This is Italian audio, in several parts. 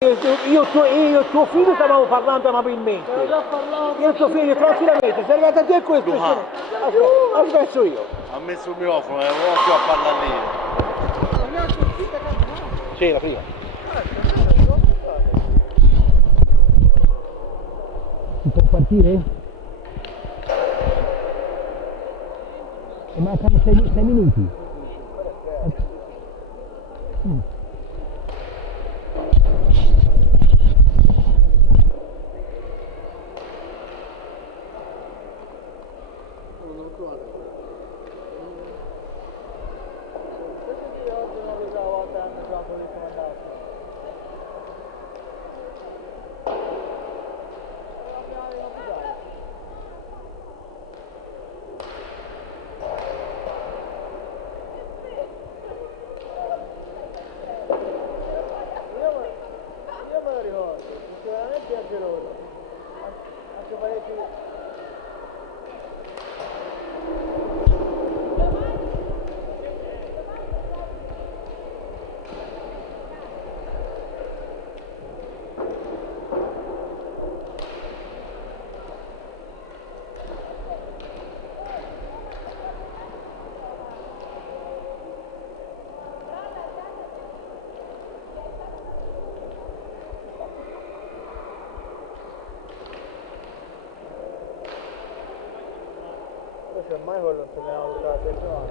Io e tuo figlio stavamo parlando amabilmente. Io e tuo figlio tranquillamente, sei arrivato a te questo. Aspetta, aspetta io. Ha messo il microfono e ho a parlare lì. Sì, la prima. Si può partire? E mancano 6 minuti. Ormai quello non si chiama tutta la settimana.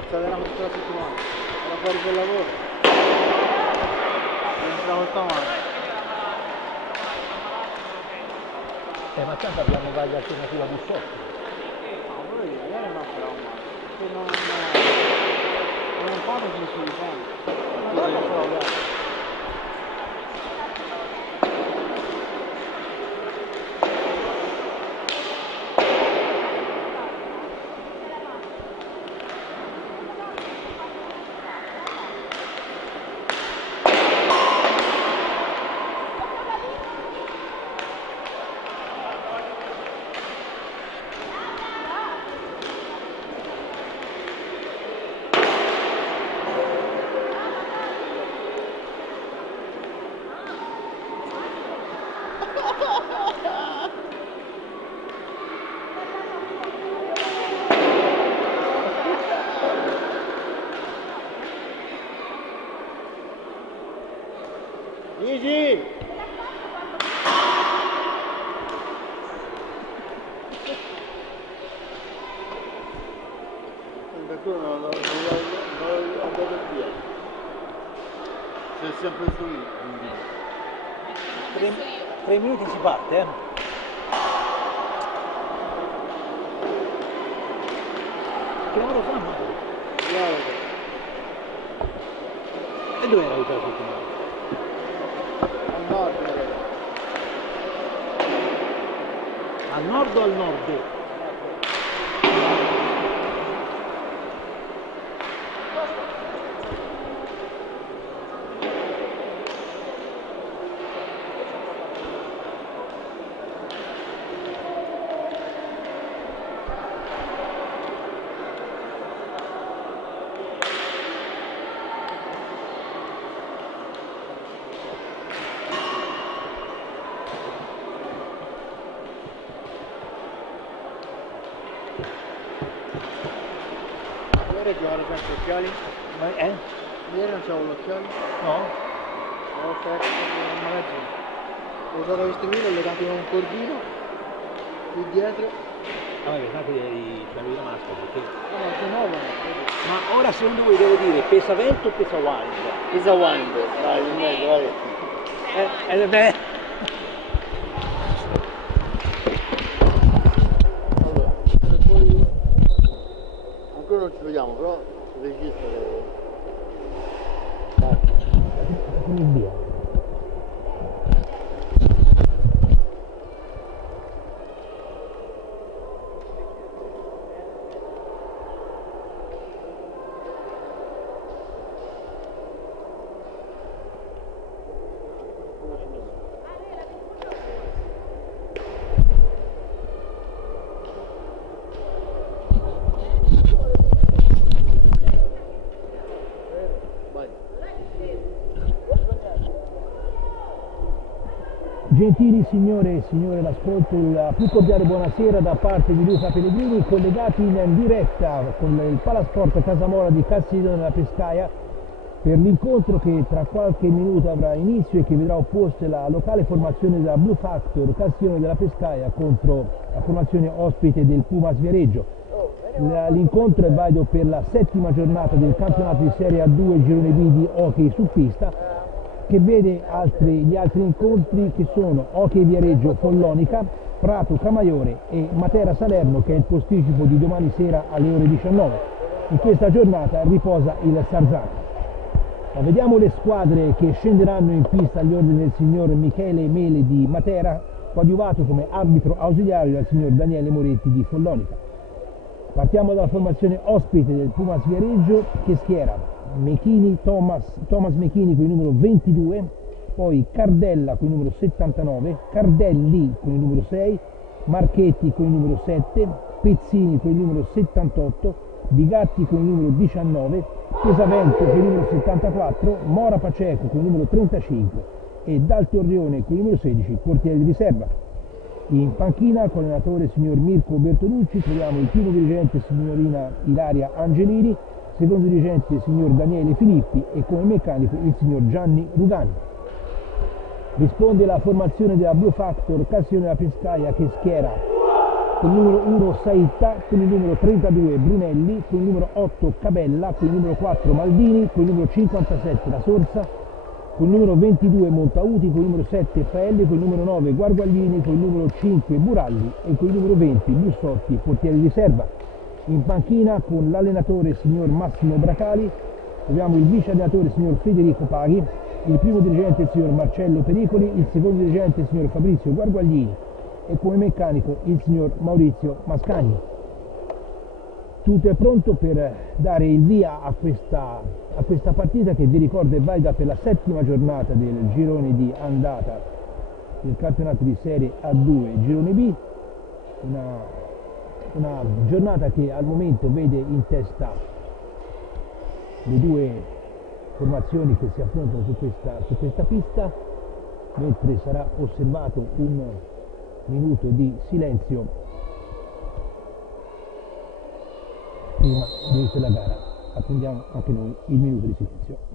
Tutta la settimana. Era fuori per lavoro. Non entravo stamane. Ma tanto abbiamo varie alternative a Bussotti. No, quello ieri non farò male. Se non fate che si difende. Ma non lo farò. Gigi! Non lo via. Sei sempre su io. 3 minuti si parte, eh? Che lavoro fanno? E dove era l'ultima settimana? Al nord. nord o al nord? Ieri giocare senza occhiali? Ieri non c'avevo gli occhiali? No? Ho fatto il magazzino. Ho usato questi qui, ho legato un cordino qui dietro. Ah, vabbè, tanto c'avevi la maschera perché... No, ma sono nuovo. Ma ora secondo voi devo dire pesa vento o pesa wind? Pesa wind, dai, in mezzo, vai. Beh. Allora, e poi... Ancora non ci vediamo, però registra. Via. Gentili signore e signore l'ascolto, la più cordiale buonasera da parte di Luca Pellegrini, collegati in diretta con il Palasport Casamola di Castiglione della Pescaia per l'incontro che tra qualche minuto avrà inizio e che vedrà opposte la locale formazione della Blue Factor Castiglione della Pescaia contro la formazione ospite del Pumas Viareggio. L'incontro è valido per la settima giornata del campionato di Serie A2 Girone B di hockey su pista, che vede gli altri incontri che sono Hockey Viareggio Follonica, Prato Camaiore e Matera Salerno, che è il posticipo di domani sera alle ore 19. In questa giornata riposa il Sarzano. Ma vediamo le squadre che scenderanno in pista agli ordini del signor Michele Mele di Matera, coadiuvato come arbitro ausiliario dal signor Daniele Moretti di Follonica. Partiamo dalla formazione ospite del Pumas Viareggio, che schiera Thomas Mechini con il numero 22, poi Cardella con il numero 79, Cardelli con il numero 6, Marchetti con il numero 7, Pezzini con il numero 78, Bigatti con il numero 19, Pesavento con il numero 74, Mora Paceco con il numero 35 e Dal Torrione con il numero 16, portiere di riserva. In panchina con l'allenatore signor Mirko Bertolucci troviamo il primo dirigente signorina Ilaria Angelini, secondo dirigente il signor Daniele Filippi e come meccanico il signor Gianni Rugani. Risponde la formazione della Blue Factor Castiglione della Pescaia, che schiera con il numero 1 Saitta, con il numero 32 Brunelli, con il numero 8 Cabella, con il numero 4 Maldini, con il numero 57 La Sorsa, con il numero 22 Montauti, con il numero 7 Faelli, con il numero 9 Guarguaglini, con il numero 5 Buralli e con il numero 20 Bussotti, portiere di riserva. In panchina con l'allenatore signor Massimo Bracali troviamo il vice allenatore signor Federico Paghi, il primo dirigente il signor Marcello Pericoli, il secondo dirigente il signor Fabrizio Guarguaglini e come meccanico il signor Maurizio Mascagni. Tutto è pronto per dare il via a questa partita, che vi ricordo è valida per la settima giornata del girone di andata del campionato di Serie A2 Girone B, una giornata che al momento vede in testa le due formazioni che si affrontano su questa pista, mentre sarà osservato un minuto di silenzio prima di iniziare la gara. Attendiamo anche noi il minuto di silenzio.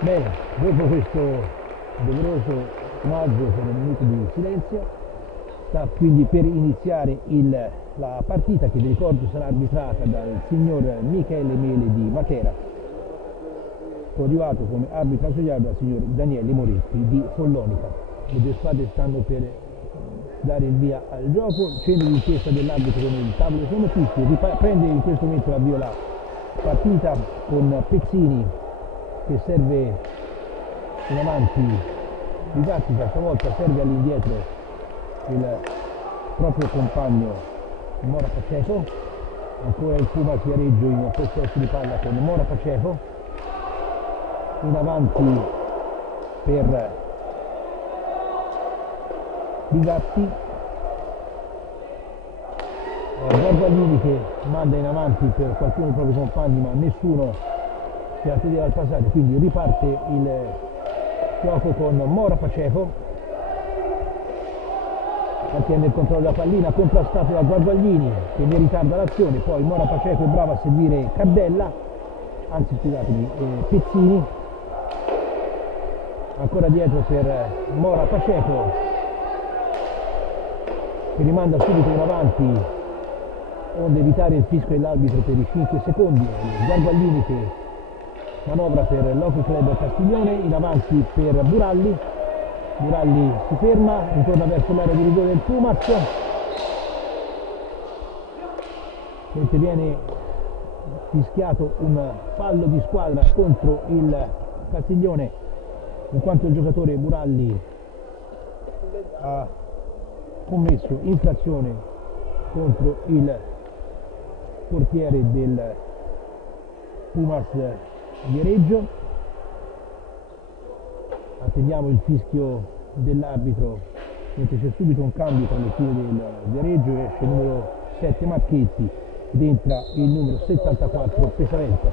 Bene, dopo questo doveroso omaggio per un minuto di silenzio, sta quindi per iniziare la partita che vi ricordo sarà arbitrata dal signor Michele Mele di Matera, coadiuvato come arbitro associato dal signor Daniele Moretti di Follonica. Le due squadre stanno per dare il via al gioco, centro di inchiesta dell'arbitro con il tavolo dei sommotisti, prende in questo momento l'avvio la partita con Pezzini che serve in avanti di tattica, stavolta serve all'indietro il proprio compagno Mora Paceco, ancora il Pumas Viareggio in possesso di palla con Mora Paceco, in avanti per Bigatti, Guarguaglini che manda in avanti per qualcuno dei propri compagni ma nessuno si attende al passaggio, quindi riparte il gioco con Mora Paceco, mantiene il controllo della pallina, contrastato da Guarguaglini che ne ritarda l'azione, poi Mora Paceco è bravo a seguire Cardella, anzi scusatemi, Pezzini, ancora dietro per Mora Paceco che rimanda subito in avanti onde evitare il fischio dell'arbitro per i 5 secondi, Guarguaglini che manovra per l'Hockey Club Castiglione, in avanti per Buralli, Buralli si ferma, ritorna verso l'area di rigore del Pumas, mentre viene fischiato un fallo di squadra contro il Castiglione in quanto il giocatore Buralli ha commesso infrazione contro il portiere del Pumas Viareggio. Attendiamo il fischio dell'arbitro, mentre c'è subito un cambio tra le file del Viareggio, esce il numero 7 Marchetti ed entra il numero 74 Pesavento.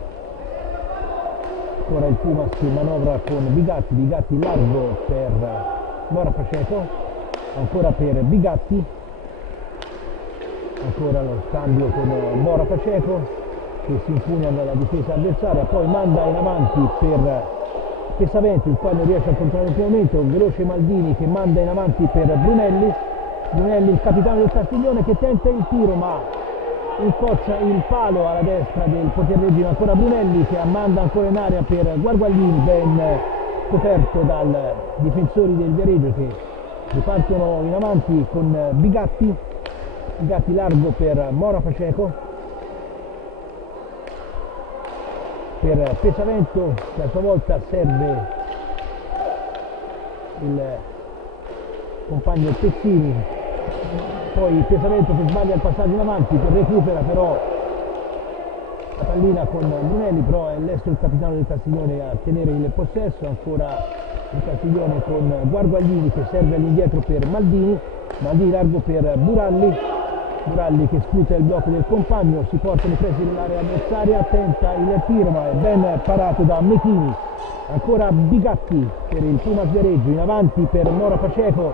Ora il Pumas che manovra con Bigatti, Bigatti largo per Mora Paceco, ancora per Bigatti, ancora lo scambio con Mora Paceco che si impugna nella difesa avversaria, poi manda in avanti per Pesavento, il quale non riesce a controllare in primo momento, veloce Maldini che manda in avanti per Brunelli, Brunelli il capitano del Castiglione che tenta il tiro ma incoccia il palo alla destra del portiere Regina, ancora Brunelli che manda ancora in area per Guarguaglini, ben coperto dai difensori del Viareggio che ripartono in avanti con Bigatti, Bigatti largo per Mora Paceco, per Pesavento che a sua volta serve il compagno Pezzini, poi Pesavento che sbaglia il passaggio in avanti, che recupera però la pallina con Brunelli, però è l'estero il capitano del Castiglione a tenere il possesso, ancora il Castiglione con Guarguaglini che serve all'indietro per Maldini, Maldini largo per Buralli, Buralli che sfrutta il blocco del compagno, si porta le prese nell'area avversaria, tenta il tiro ma è ben parato da Mechini, ancora Bigatti per il Pumas Viareggio, in avanti per Mora Paceco,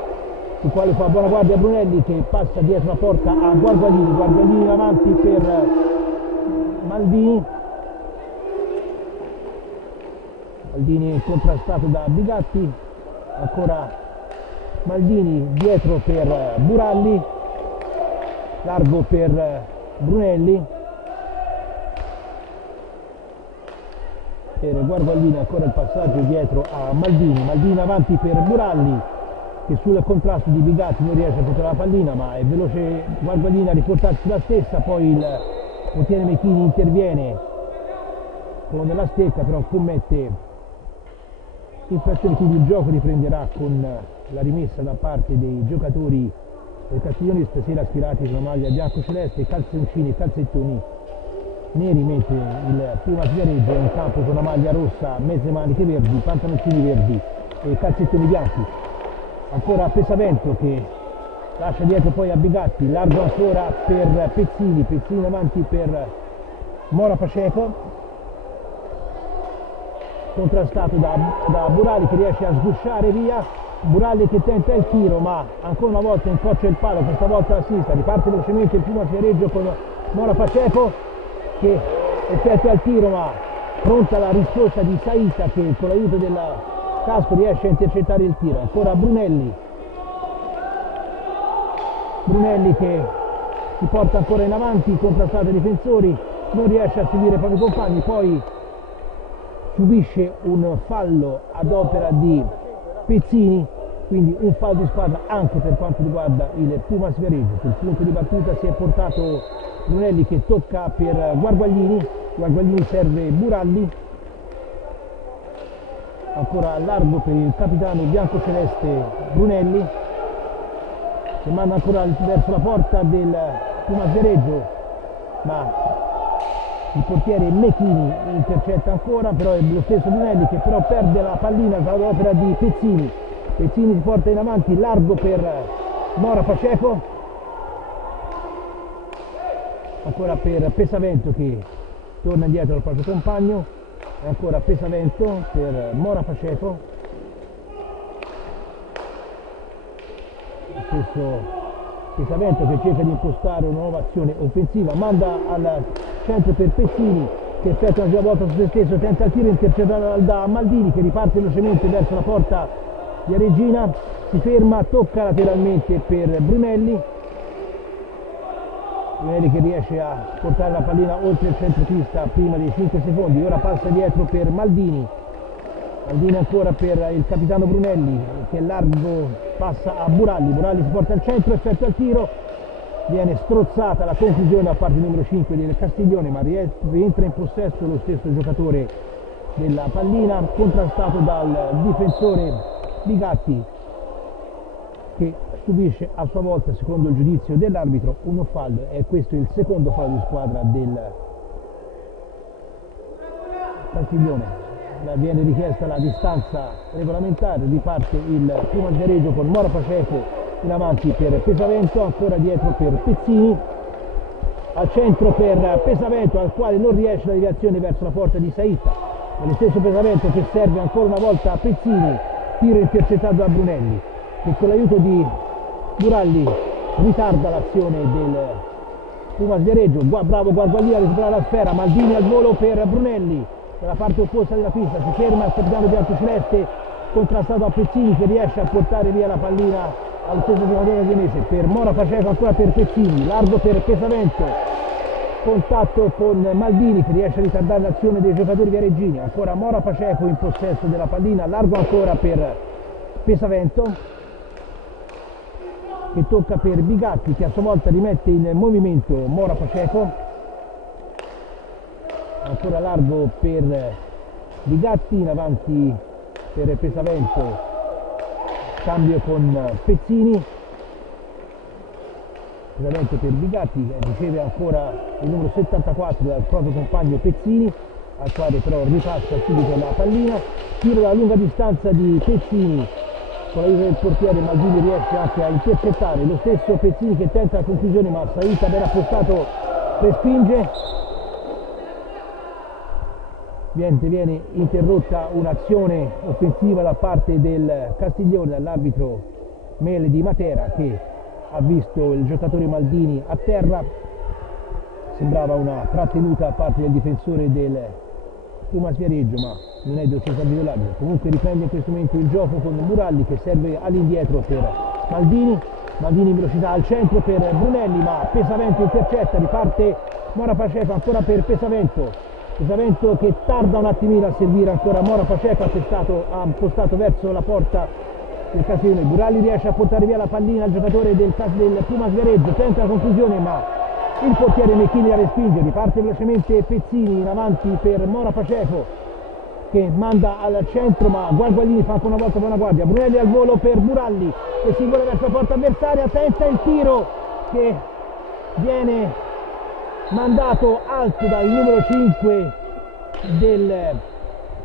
sul quale fa buona guardia Brunelli che passa dietro la porta a Guarguaglini, Guarguaglini in avanti per Maldini, Maldini contrastato da Bigatti, ancora Maldini dietro per Buralli, largo per Brunelli, per Guarguaglini ancora il passaggio dietro a Maldini, Maldini in avanti per Buralli che sul contrasto di Bigatti non riesce a portare la pallina ma è veloce Guarguaglini a riportarsi la stessa, poi il portiere Mechini interviene con la stecca però commette infrazione, quindi il gioco riprenderà con la rimessa da parte dei giocatori del Castiglione, stasera aspirati sulla maglia bianco-celeste, calzoncini e calzettoni neri, mentre il Pumas Viareggio è in campo con una maglia rossa, mezze maniche verdi, pantaloncini verdi e calzettoni bianchi. Ancora Pesavento che lascia dietro poi a Bigatti, largo ancora per Pezzini, Pezzini avanti per Mora Paceco, contrastato da Buralli che riesce a sgusciare via, Buralli che tenta il tiro ma ancora una volta incrocia il palo, questa volta a sinistra, riparte velocemente il Pumas Viareggio con Mora Paceco che effettua il tiro ma pronta la risposta di Saita che con l'aiuto del casco riesce a intercettare il tiro. Ancora Brunelli che si porta ancora in avanti, contrastato dai difensori, non riesce a seguire i propri compagni, poi subisce un fallo ad opera di Pezzini, quindi un fallo di squadra anche per quanto riguarda il Pumas Viareggio. Sul punto di battuta si è portato Brunelli che tocca per Guarguaglini serve Buralli, ancora a largo per il capitano biancoceleste Brunelli, che manda ancora verso la porta del Pumas Viareggio, ma il portiere Mechini intercetta ancora, però è lo stesso Brunelli che però perde la pallina ad opera di Pezzini. Pezzini si porta in avanti, largo per Mora Paceco, ancora per Pesavento che torna indietro al proprio compagno, e ancora Pesavento per Mora Paceco, lo stesso Pesavento che cerca di impostare una nuova azione offensiva, manda al centro per Pezzini che effettua una volta su se stesso, tenta il tiro intercettato da Maldini che riparte velocemente verso la porta di Regina, si ferma, tocca lateralmente per Brunelli che riesce a portare la pallina oltre il centropista prima dei 5 secondi, ora passa dietro per Maldini ancora per il capitano Brunelli che largo passa a Buralli si porta al centro, effettua il tiro, viene strozzata la conclusione da parte numero 5 del Castiglione, ma rientra in possesso lo stesso giocatore della pallina, contrastato dal difensore Bigatti che subisce a sua volta, secondo il giudizio dell'arbitro, uno fallo, e questo è il secondo fallo di squadra del Castiglione. Viene richiesta la distanza regolamentare, riparte il Pumas Viareggio con Mora Paceco in avanti per Pesavento, ancora dietro per Pezzini, al centro per Pesavento al quale non riesce la deviazione verso la porta di Saita, lo stesso Pesavento che serve ancora una volta a Pezzini, tiro intercettato da Brunelli che con l'aiuto di Buralli ritarda l'azione del Pumas Viareggio. Bravo Guarguaglini a recuperare la sfera, Maldini al volo per Brunelli dalla parte opposta della pista, si ferma il capitano biancoceleste contrastato a Pezzini che riesce a portare via la pallina allo stesso giocatore vienese, per Mora Paceco ancora per Pezzini, largo per Pesavento, contatto con Maldini che riesce a ritardare l'azione dei giocatori viareggini, ancora Mora Paceco in possesso della pallina, largo ancora per Pesavento che tocca per Bigatti che a sua volta rimette in movimento Mora Paceco, ancora largo per Bigatti, in avanti per Pesavento, cambio con Pezzini, Pesavento per Bigatti, riceve ancora il numero 74 dal proprio compagno Pezzini, al quale però ripassa subito la pallina, tiro da lunga distanza di Pezzini, con l'aiuto del portiere Maldini riesce anche a intercettare, lo stesso Pezzini che tenta la conclusione ma Saita ben appostato respinge. Viene interrotta un'azione offensiva da parte del Castiglione dall'arbitro Mele di Matera che ha visto il giocatore Maldini a terra, sembrava una trattenuta da parte del difensore del Pumas Viareggio, ma non è dello stesso arbitro dell'arbitro. Comunque riprende in questo momento il gioco con Buralli che serve all'indietro per Maldini in velocità al centro per Brunelli, ma Pesavento intercetta, riparte Mora Paceco ancora per Pesavento che tarda un attimino a servire ancora Mora Paceco, ha postato verso la porta del Castiglione. Buralli riesce a portare via la pallina al giocatore del Pumas Viareggio, tenta la conclusione ma il portiere Mechini la respinge, riparte velocemente Pezzini in avanti per Mora Paceco che manda al centro ma Guarguaglini fa ancora una volta buona guardia, Brunelli al volo per Buralli che si vuole verso la porta avversaria, tenta il tiro che viene mandato alto dal numero 5 del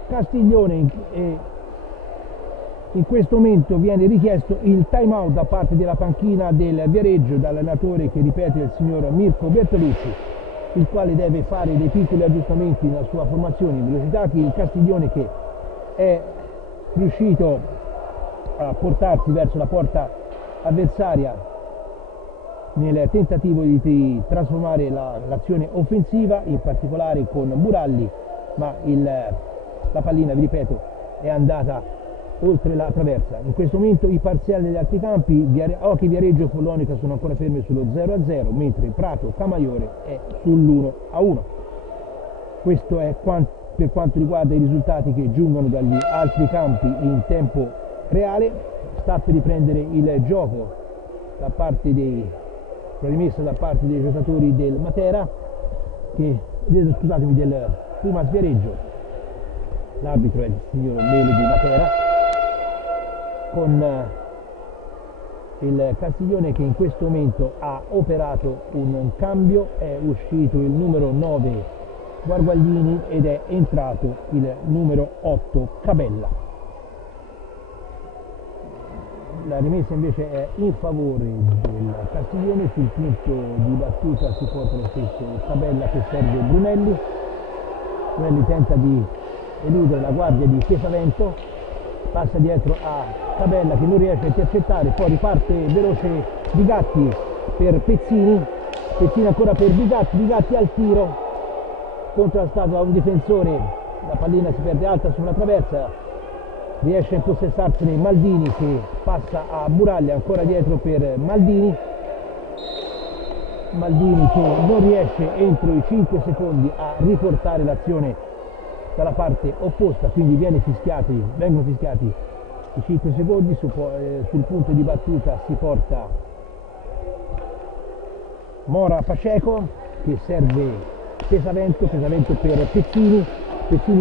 Castiglione e in questo momento viene richiesto il time out da parte della panchina del Viareggio dall'allenatore che ripete il signor Mirko Bertolucci, il quale deve fare dei piccoli aggiustamenti nella sua formazione in velocità. Il Castiglione che è riuscito a portarsi verso la porta avversaria nel tentativo di trasformare l'azione offensiva, in particolare con Buralli ma la pallina, vi ripeto, è andata oltre la traversa. In questo momento i parziali degli altri campi, Ochi, Viareggio e Follonica sono ancora fermi sullo 0-0, mentre Prato, Camaiore è sull'1-1. Questo è per quanto riguarda i risultati che giungono dagli altri campi in tempo reale. Sta per riprendere il gioco da parte la rimessa da parte dei giocatori del Matera, scusatemi, del Pumas Viareggio. L'arbitro è il signor Mele di Matera, con il Castiglione che in questo momento ha operato un cambio. È uscito il numero 9 Guarguaglini ed è entrato il numero 8 Cabella. La rimessa invece è in favore del Castiglione. Sul punto di battuta si porta lo stesso Cabella che serve Brunelli. Brunelli tenta di eludere la guardia di Pesavento, passa dietro a Cabella che non riesce a intercettare, poi riparte veloce Bigatti per Pezzini, Pezzini ancora per Bigatti al tiro, contrastato da un difensore, la pallina si perde alta sulla traversa, riesce a impossessarsene Maldini che passa a Buraglia, ancora dietro per Maldini che non riesce entro i 5 secondi a riportare l'azione dalla parte opposta, quindi vengono fischiati i 5 secondi. Sul punto di battuta si porta Mora Paceco che serve Pesavento per Pezzini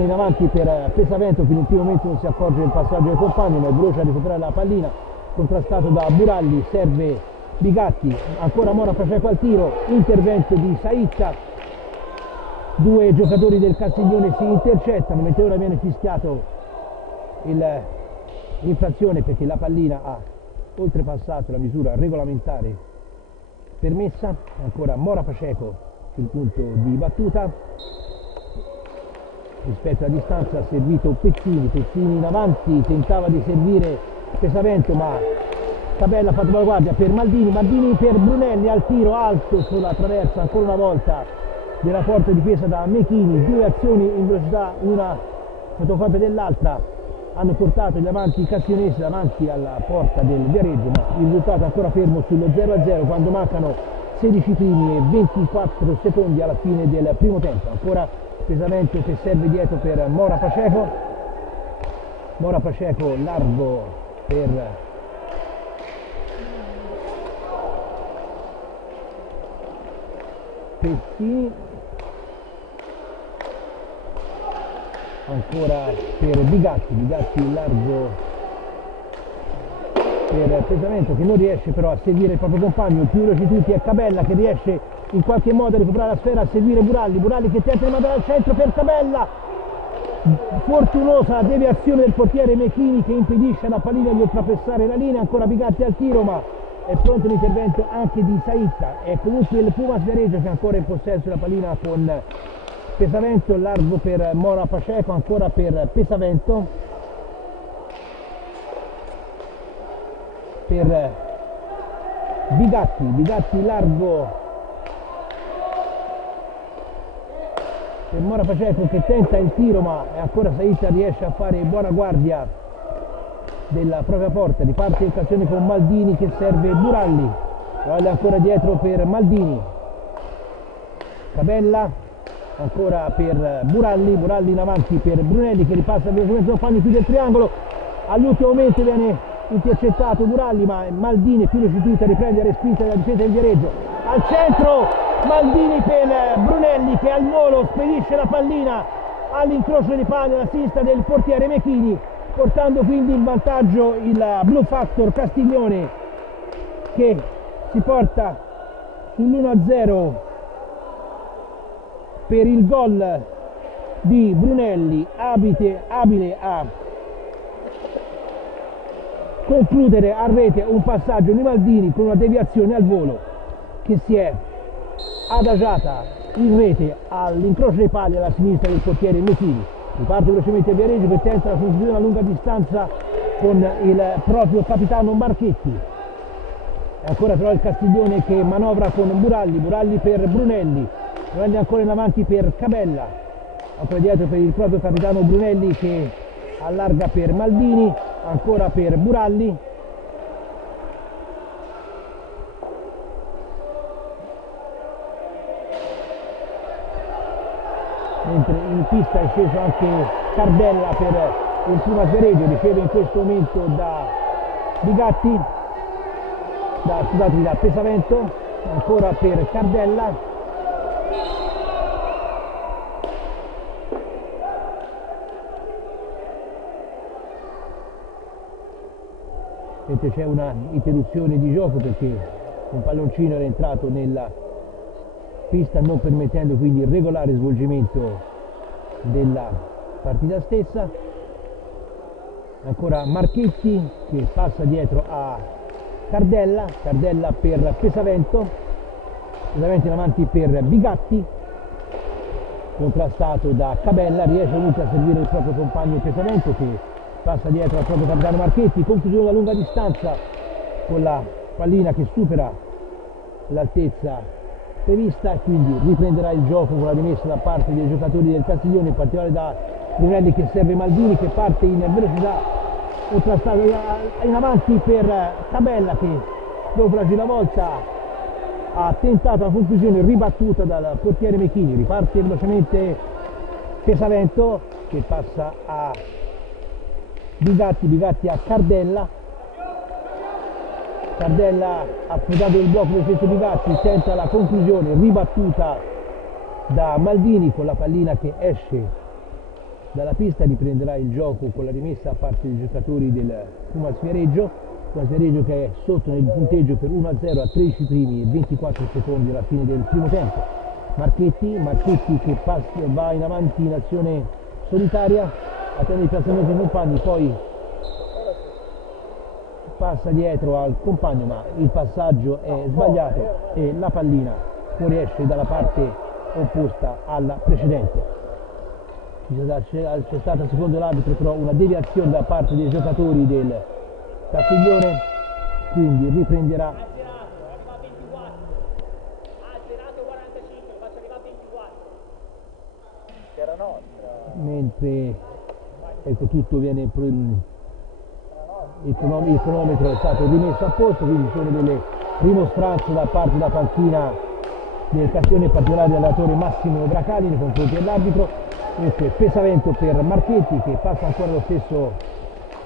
in avanti per Pesavento, che in un primo momento non si accorge del passaggio del compagno ma è veloce a recuperare la pallina, contrastato da Buralli, serve Bigatti, ancora Mora Paceco al tiro, intervento di Saitta, due giocatori del Castiglione si intercettano, mentre ora viene fischiato l'infrazione perché la pallina ha oltrepassato la misura regolamentare permessa. Ancora Mora Paceco sul punto di battuta, rispetto alla distanza ha servito Pezzini in avanti, tentava di servire Pesavento ma Cabella ha fatto la guardia per Maldini per Brunelli al tiro alto sulla traversa ancora una volta della porta difesa da Mechini. Due azioni in velocità, una fotocopia dell'altra, hanno portato gli avanti cassionesi davanti alla porta del Viareggio, ma il risultato è ancora fermo sullo 0-0 quando mancano 16 primi e 24 secondi alla fine del primo tempo. Ancora Pesavento che serve dietro per Mora Paceco largo per Pezzini, ancora per Bigatti largo per Pesavento che non riesce però a seguire il proprio compagno. Il più veloce di tutti è Cabella che riesce in qualche modo a recuperare la sfera, a seguire Buralli che tenta di mandare al centro per Cabella, fortunosa deviazione del portiere Mechini che impedisce alla pallina di oltrepassare la linea. Ancora Bigatti al tiro ma è pronto l'intervento anche di Saitta. È comunque il Pumas Viareggio che è ancora in possesso della pallina con Pesavento, largo per Mora Paceco, ancora per Pesavento, per Bigatti largo per Mora Paceco che tenta il tiro ma ancora Saitta riesce a fare buona guardia della propria porta. Riparte l'occasione con Maldini che serve Buralli ancora dietro per Maldini, Cabella ancora per Buralli in avanti per Brunelli che ripassa velocemente lo fanno chiude il triangolo, all'ultimo momento viene intercettato Buralli ma Maldini più riuscito a riprendere respinta dalla difesa del Viareggio. Al centro Maldini per Brunelli che al volo spedisce la pallina all'incrocio di palla alla sinistra del portiere Mechini, portando quindi in vantaggio il Blue Factor Castiglione che si porta sull'1-0 per il gol di Brunelli, abile a concludere a rete un passaggio di Maldini con una deviazione al volo che si è adagiata in rete all'incrocio dei pali alla sinistra del portiere Mechini. Riparte velocemente il Viareggio che tenta la conclusione a lunga distanza con il proprio capitano Marchetti. E ancora però il Castiglione che manovra con Buralli per Brunelli ancora in avanti per Cabella ancora dietro per il proprio capitano Brunelli che allarga per Maldini, ancora per Buralli, mentre in pista è sceso anche Cardella per il primo Viareggio, riceve in questo momento da Bigatti, da Pesavento, ancora per Cardella, mentre c'è una interruzione di gioco perché un palloncino era entrato nella pista non permettendo quindi il regolare svolgimento della partita stessa. Ancora Marchetti che passa dietro a Cardella per Pesavento in avanti per Bigatti, contrastato da Cabella, riesce comunque a servire il proprio compagno Pesavento che passa dietro al proprio capitano Marchetti, conclusione a lunga distanza con la pallina che supera l'altezza prevista, quindi riprenderà il gioco con la rimessa da parte dei giocatori del Castiglione, in particolare da Brunelli che serve Maldini che parte in velocità, contrastato in avanti per Cabella che dopo la giravolta ha tentato la conclusione ribattuta dal portiere Mechini, riparte velocemente Pesavento che passa a Bigatti a Cardella ha affondato il blocco dello stesso Bigatti, tenta la conclusione ribattuta da Maldini con la pallina che esce dalla pista, riprenderà il gioco con la rimessa a parte dei giocatori del Pumas Viareggio che è sotto nel punteggio per 1-0 a 13 primi e 24 secondi alla fine del primo tempo. Marchetti che va in avanti in azione solitaria, attende il piazzamento dei compagni, poi passa dietro al compagno ma il passaggio è sbagliato e la pallina fuoriesce dalla parte opposta alla precedente. C'è stata secondo l'arbitro però una deviazione da parte dei giocatori del Castiglione, quindi riprenderà mentre ecco tutto viene il cronometro è stato rimesso a posto, quindi ci sono delle rimostranze da parte della panchina del Castiglione, in particolare dell'allenatore Massimo Bracali nei confronti dell'arbitro. Questo è Pesavento per Marchetti che passa ancora lo stesso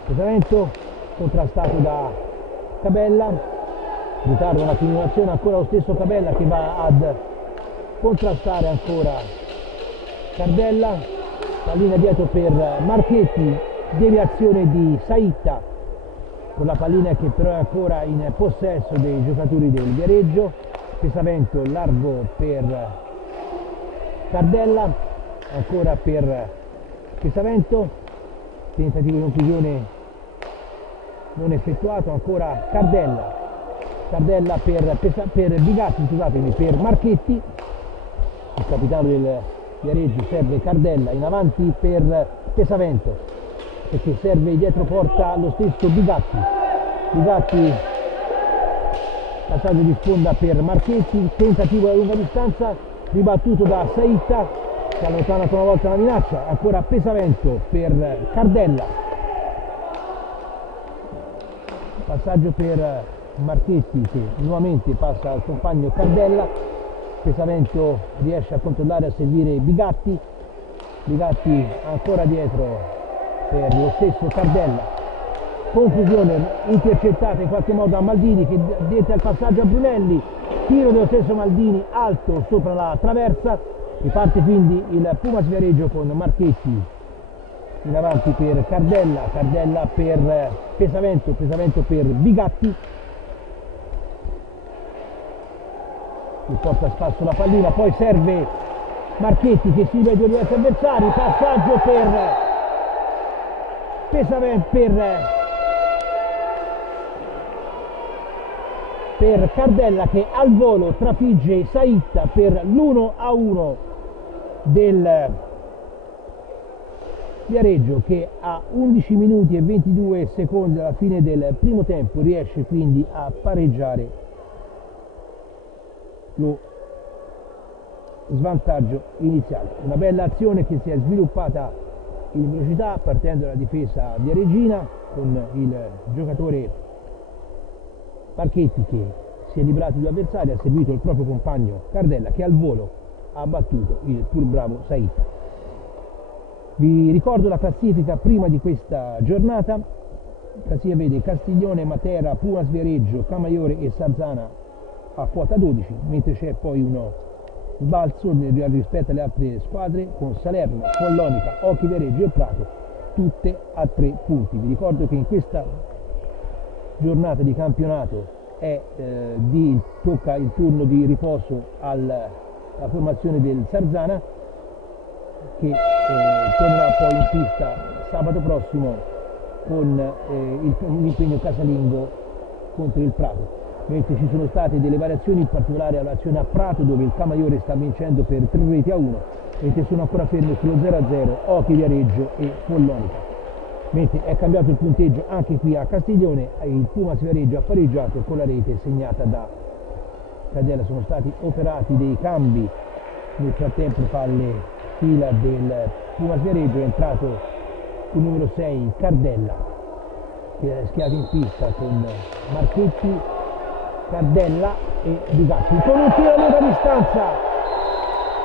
Pesavento, contrastato da Cabella, ritarda una continuazione, ancora lo stesso Cabella che va ad contrastare ancora Cardella, pallina dietro per Marchetti, deviazione di Saitta con la pallina che però è ancora in possesso dei giocatori del Viareggio. Pesavento largo per Cardella, ancora per Pesavento, tentativo di conclusione non effettuato, ancora Cardella per Bigatti, scusatemi, per Marchetti, il capitano del Viareggio serve Cardella in avanti per Pesavento perché serve dietro porta lo stesso Bigatti, passaggio di sponda per Marchetti, tentativo da lunga distanza ribattuto da Saitta che allontana ancora una volta la minaccia, ancora Pesavento per Cardella, passaggio per Marchetti che nuovamente passa al compagno Cardella, Pesavento riesce a controllare e a servire Bigatti ancora dietro per lo stesso Cardella, conclusione intercettata in qualche modo da Maldini che detta il passaggio a Brunelli, tiro dello stesso Maldini alto sopra la traversa, riparte quindi il Pumas Viareggio con Marchetti in avanti per Cardella per Pesavento per Bigatti che porta a spasso la pallina, poi serve Marchetti che si vede diversi avversari, passaggio per Pesavento per Cardella che al volo trafigge Saitta per l'1-1 del Viareggio che a 11 minuti e 22 secondi alla fine del primo tempo riesce quindi a pareggiare lo svantaggio iniziale. Una bella azione che si è sviluppata in velocità partendo dalla difesa di Regina con il giocatore Marchetti che si è liberato di due avversari, ha seguito il proprio compagno Cardella che al volo ha battuto il pur bravo Said. Vi ricordo la classifica prima di questa giornata. La classifica vede Castiglione, Matera, Pumas Viareggio, Camaiore e Sarzana a quota 12, mentre c'è poi uno sbalzo rispetto alle altre squadre con Salerno, Follonica, Occhi Viareggio e Prato tutte a 3 punti. Vi ricordo che in questa giornata di campionato tocca il turno di riposo alla formazione del Sarzana che tornerà poi in pista sabato prossimo con l'impegno casalingo contro il Prato. Mentre ci sono state delle variazioni, in particolare all'azione a Prato dove il Camaiore sta vincendo per 3-1, mentre sono ancora fermi sullo 0-0 Occhi Viareggio e Follonica. Mentre è cambiato il punteggio anche qui a Castiglione, il Pumas Viareggio ha pareggiato con la rete segnata da Cardella. Sono stati operati dei cambi, nel frattempo fa le fila del Pumas Viareggio, è entrato il numero 6 Cardella che è schiato in pista con Marchetti, Cardella e Bigatti con un tiro a lunga distanza.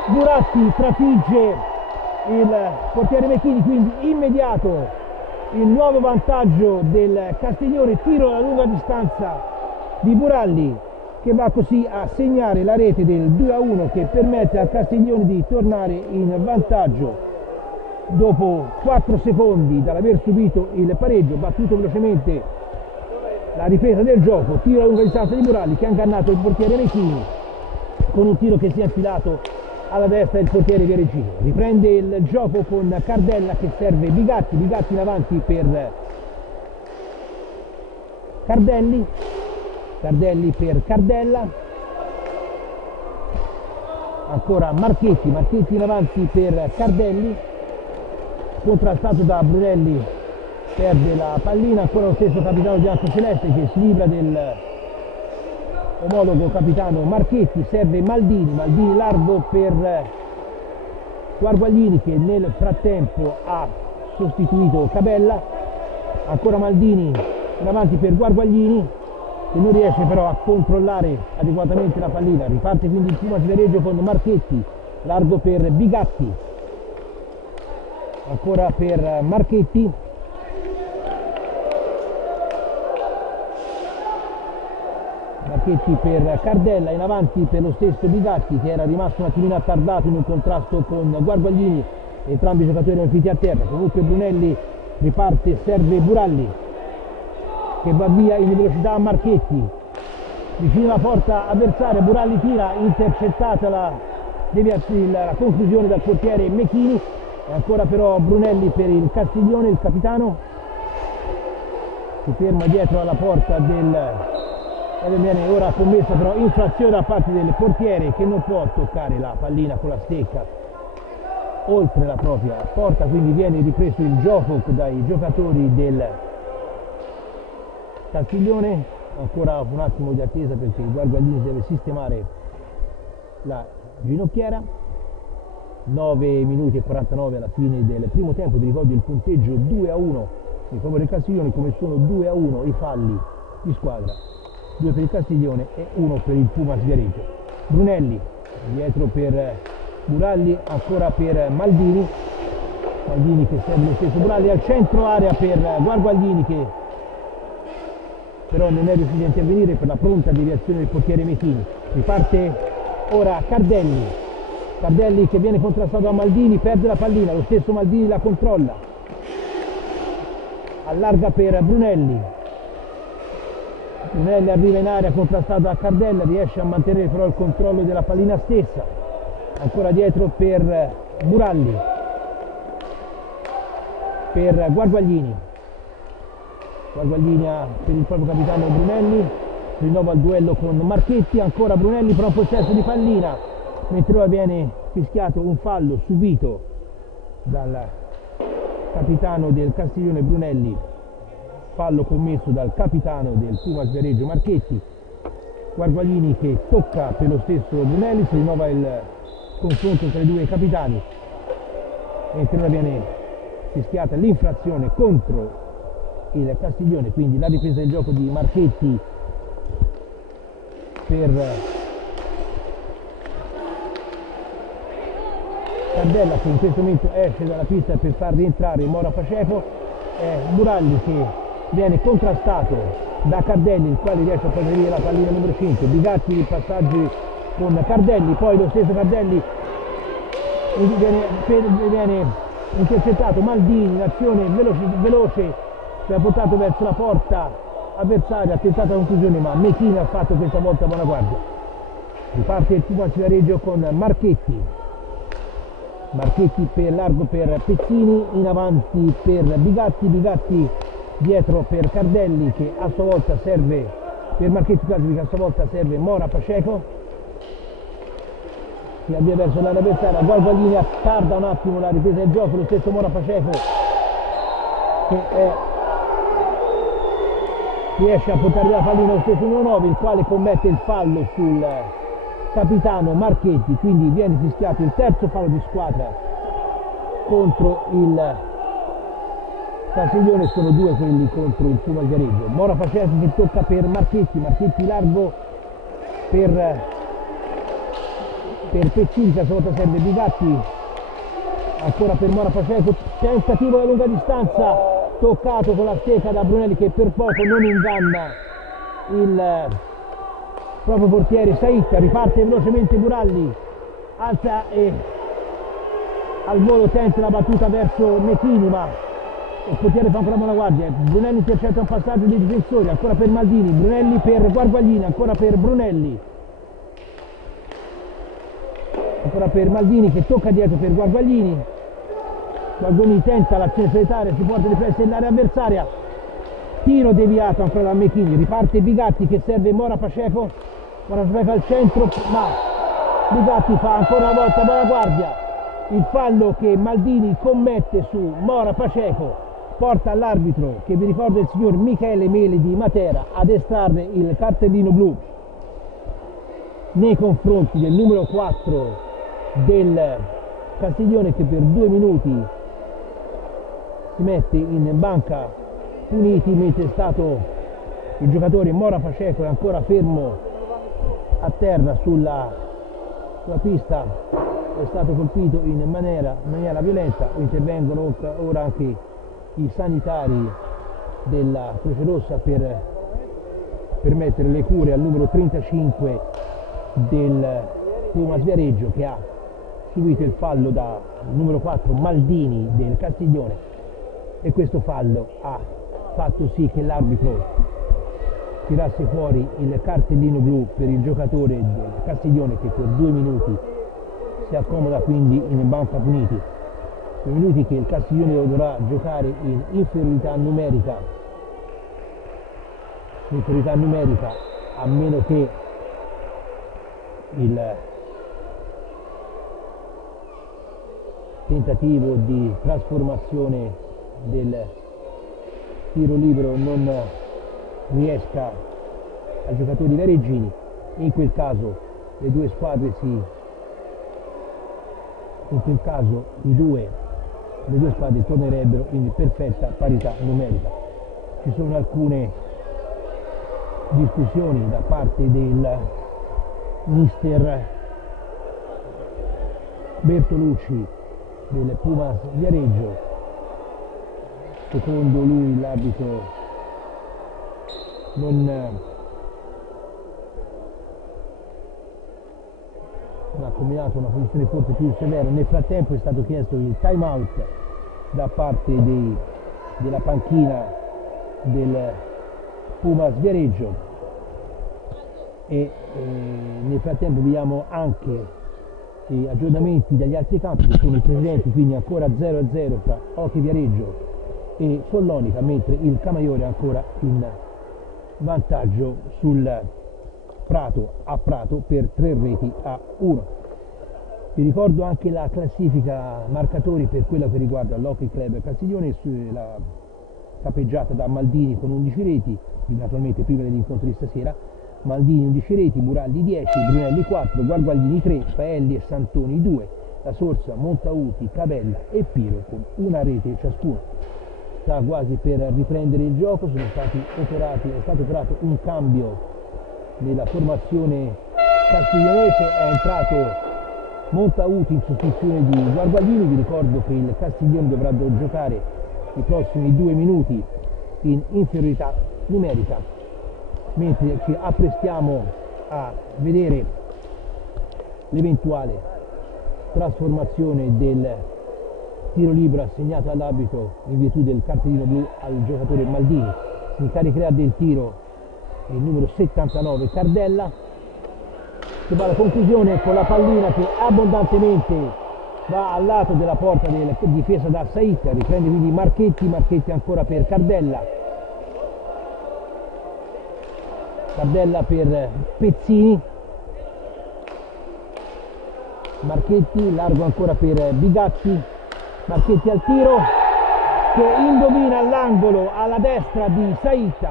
Buratti trafigge il portiere Mechini, quindi immediato il nuovo vantaggio del Castiglione, tiro a lunga distanza di Buralli che va così a segnare la rete del 2-1 che permette al Castiglione di tornare in vantaggio dopo 4 secondi dall'aver subito il pareggio. Battuto velocemente la ripresa del gioco, tiro a lunga distanza di Buralli che ha ingannato il portiere Mechini con un tiro che si è infilato alla destra del portiere Viareggino. Riprende il gioco con Cardella che serve Bigatti in avanti per Cardelli per Cardella, ancora Marchetti in avanti per Cardelli, contrastato da Brunelli, perde la pallina, ancora lo stesso capitano biancoceleste che si libera del omologo capitano Marchetti, serve Maldini largo per Guarguaglini che nel frattempo ha sostituito Cabella, ancora Maldini in avanti per Guarguaglini che non riesce però a controllare adeguatamente la pallina. Riparte quindi il Pumas Viareggio con Marchetti largo per Bigatti, ancora per Marchetti, per Cardella, in avanti per lo stesso Bigatti che era rimasto un attimino attardato in un contrasto con Guarguaglini, entrambi i giocatori erano finiti a terra. Comunque Brunelli riparte, serve Buralli che va via in velocità a Marchetti, vicino alla porta avversaria, Buralli tira, intercettata la conclusione dal portiere Mechini, e ancora però Brunelli per il Castiglione, il capitano si ferma dietro alla porta viene ora commessa però infrazione da parte del portiere che non può toccare la pallina con la stecca oltre la propria porta, quindi viene ripreso il gioco dai giocatori del Castiglione. Ancora un attimo di attesa perché il Guarguaglini deve sistemare la ginocchiera. 9 minuti e 49 alla fine del primo tempo. Vi ricordo il punteggio 2-1 in favore del Castiglione, come sono 2-1 i falli di squadra, 2 per il Castiglione e 1 per il Pumas Viareggio. Brunelli dietro per Buralli, ancora per Maldini che serve lo stesso Buralli al centro area per Guarguaglini che però non è riuscito a intervenire per la pronta deviazione del portiere Mechini. Riparte ora Cardelli che viene contrastato da Maldini, perde la pallina, lo stesso Maldini la controlla, allarga per Brunelli arriva in area contrastato da Cardella, riesce a mantenere però il controllo della pallina stessa, ancora dietro per Buralli, per Guarguaglini per il proprio capitano Brunelli, rinnova il duello con Marchetti, ancora Brunelli però un possesso di pallina, mentre ora viene fischiato un fallo subito dal capitano del Castiglione Brunelli, fallo commesso dal capitano del Pumas Viareggio Marchetti. Guarguaglini che tocca per lo stesso Brunelli, si rinnova il confronto tra i due capitani, mentre ora viene fischiata l'infrazione contro il Castiglione, quindi la ripresa del gioco di Marchetti per Cardella, che in questo momento esce dalla pista per far rientrare Mora Paceco. Buralli che viene contrastato da Cardelli, il quale riesce a prendere via la pallina numero 5. Bigatti i passaggi con Cardelli, poi lo stesso Cardelli viene intercettato. Maldini in azione veloce, si è portato verso la porta avversaria, ha tentato la conclusione, ma Mechini ha fatto questa volta buona guardia. Riparte il Pumas Viareggio con Marchetti per largo per Pezzini, in avanti per Bigatti dietro per Cardelli, che a sua volta serve per Marchetti, che a sua volta serve Mora Paceco, si avvia verso l'area avversaria. Guarguaglini tarda un attimo la ripresa del gioco, lo stesso Mora Paceco che riesce a portare la pallina lo stesso numero 9, il quale commette il fallo sul capitano Marchetti, quindi viene fischiato il terzo fallo di squadra contro il Castiglione. Sono due quelli contro il Pumas Viareggio. Mora Paceco che tocca per Marchetti largo per Pezzini, che a sua volta serve Bigatti, ancora per Mora Paceco, tentativo da lunga distanza, toccato con la stecca da Brunelli, che per poco non inganna il proprio portiere Saitta. Riparte velocemente Buralli, alza e al volo tenta la battuta verso Mechini, ma il portiere fa ancora buona guardia. Brunelli intercetta un passaggio dei difensori, ancora per Maldini, Brunelli per Guarguaglini, ancora per Brunelli, ancora per Maldini che tocca dietro per Guarguaglini. Guarguaglini tenta l'azione solitaria, si porta riflessa nell'area avversaria, tiro deviato ancora da Mechini. Riparte Bigatti che serve Mora Paceco al centro, ma Bigatti fa ancora una volta buona guardia. Il fallo che Maldini commette su Mora Paceco porta all'arbitro, che vi ricordo il signor Michele Meli di Matera, ad estrarre il cartellino blu nei confronti del numero 4 del Castiglione, che per 2 minuti si mette in banca puniti, mentre è stato il giocatore Mora Paceco è ancora fermo a terra sulla pista, è stato colpito in maniera violenta. Intervengono ora anche i sanitari della Croce Rossa per permettere le cure al numero 35 del Pumas Viareggio, che ha subito il fallo da numero 4 Maldini del Castiglione, e questo fallo ha fatto sì che l'arbitro tirasse fuori il cartellino blu per il giocatore del Castiglione, che per 2 minuti si accomoda quindi in banca puniti. 2 minuti che il Castiglione dovrà giocare in inferiorità numerica, a meno che il tentativo di trasformazione del tiro libero non riesca ai giocatori viareggini. In quel caso le due squadre le due squadre tornerebbero in perfetta parità numerica. Ci sono alcune discussioni da parte del mister Bertolucci del Pumas Viareggio. Secondo lui l'arbitro non ha combinato una posizione forse più severa. Nel frattempo è stato chiesto il time out da parte della panchina del Pumas Viareggio, e nel frattempo vediamo anche gli aggiornamenti dagli altri campi, che sono i precedenti, quindi ancora 0-0 tra Oche Viareggio e Follonica, mentre il Camaiore è ancora in vantaggio sul Prato per 3-1. Vi ricordo anche la classifica marcatori per quello che riguarda l'Hockey Club Castiglione, la capeggiata da Maldini con 11 reti, naturalmente prima dell'incontro di stasera. Maldini 11 reti, Buraldi 10, Brunelli 4, Guarguaglini 3, Paelli e Santoni 2, La Sorsa, Montauti, Cabella e Piro con una rete ciascuno. Sta quasi per riprendere il gioco, è stato operato un cambio nella formazione castiglionese, è entrato Montauti in sostituzione di Guarguaglini. Vi ricordo che il Castiglione dovrà giocare i prossimi 2 minuti in inferiorità numerica, mentre ci apprestiamo a vedere l'eventuale trasformazione del tiro libero assegnato all'arbitro in virtù del cartellino blu al giocatore Maldini. Si incaricherà del tiro il numero 79 Cardella, che va alla conclusione con la pallina che abbondantemente va al lato della porta difesa da Sait. Riprende quindi Marchetti ancora per Cardella per Pezzini, Marchetti largo ancora per Bigatti, Marchetti al tiro che indovina l'angolo alla destra di Sait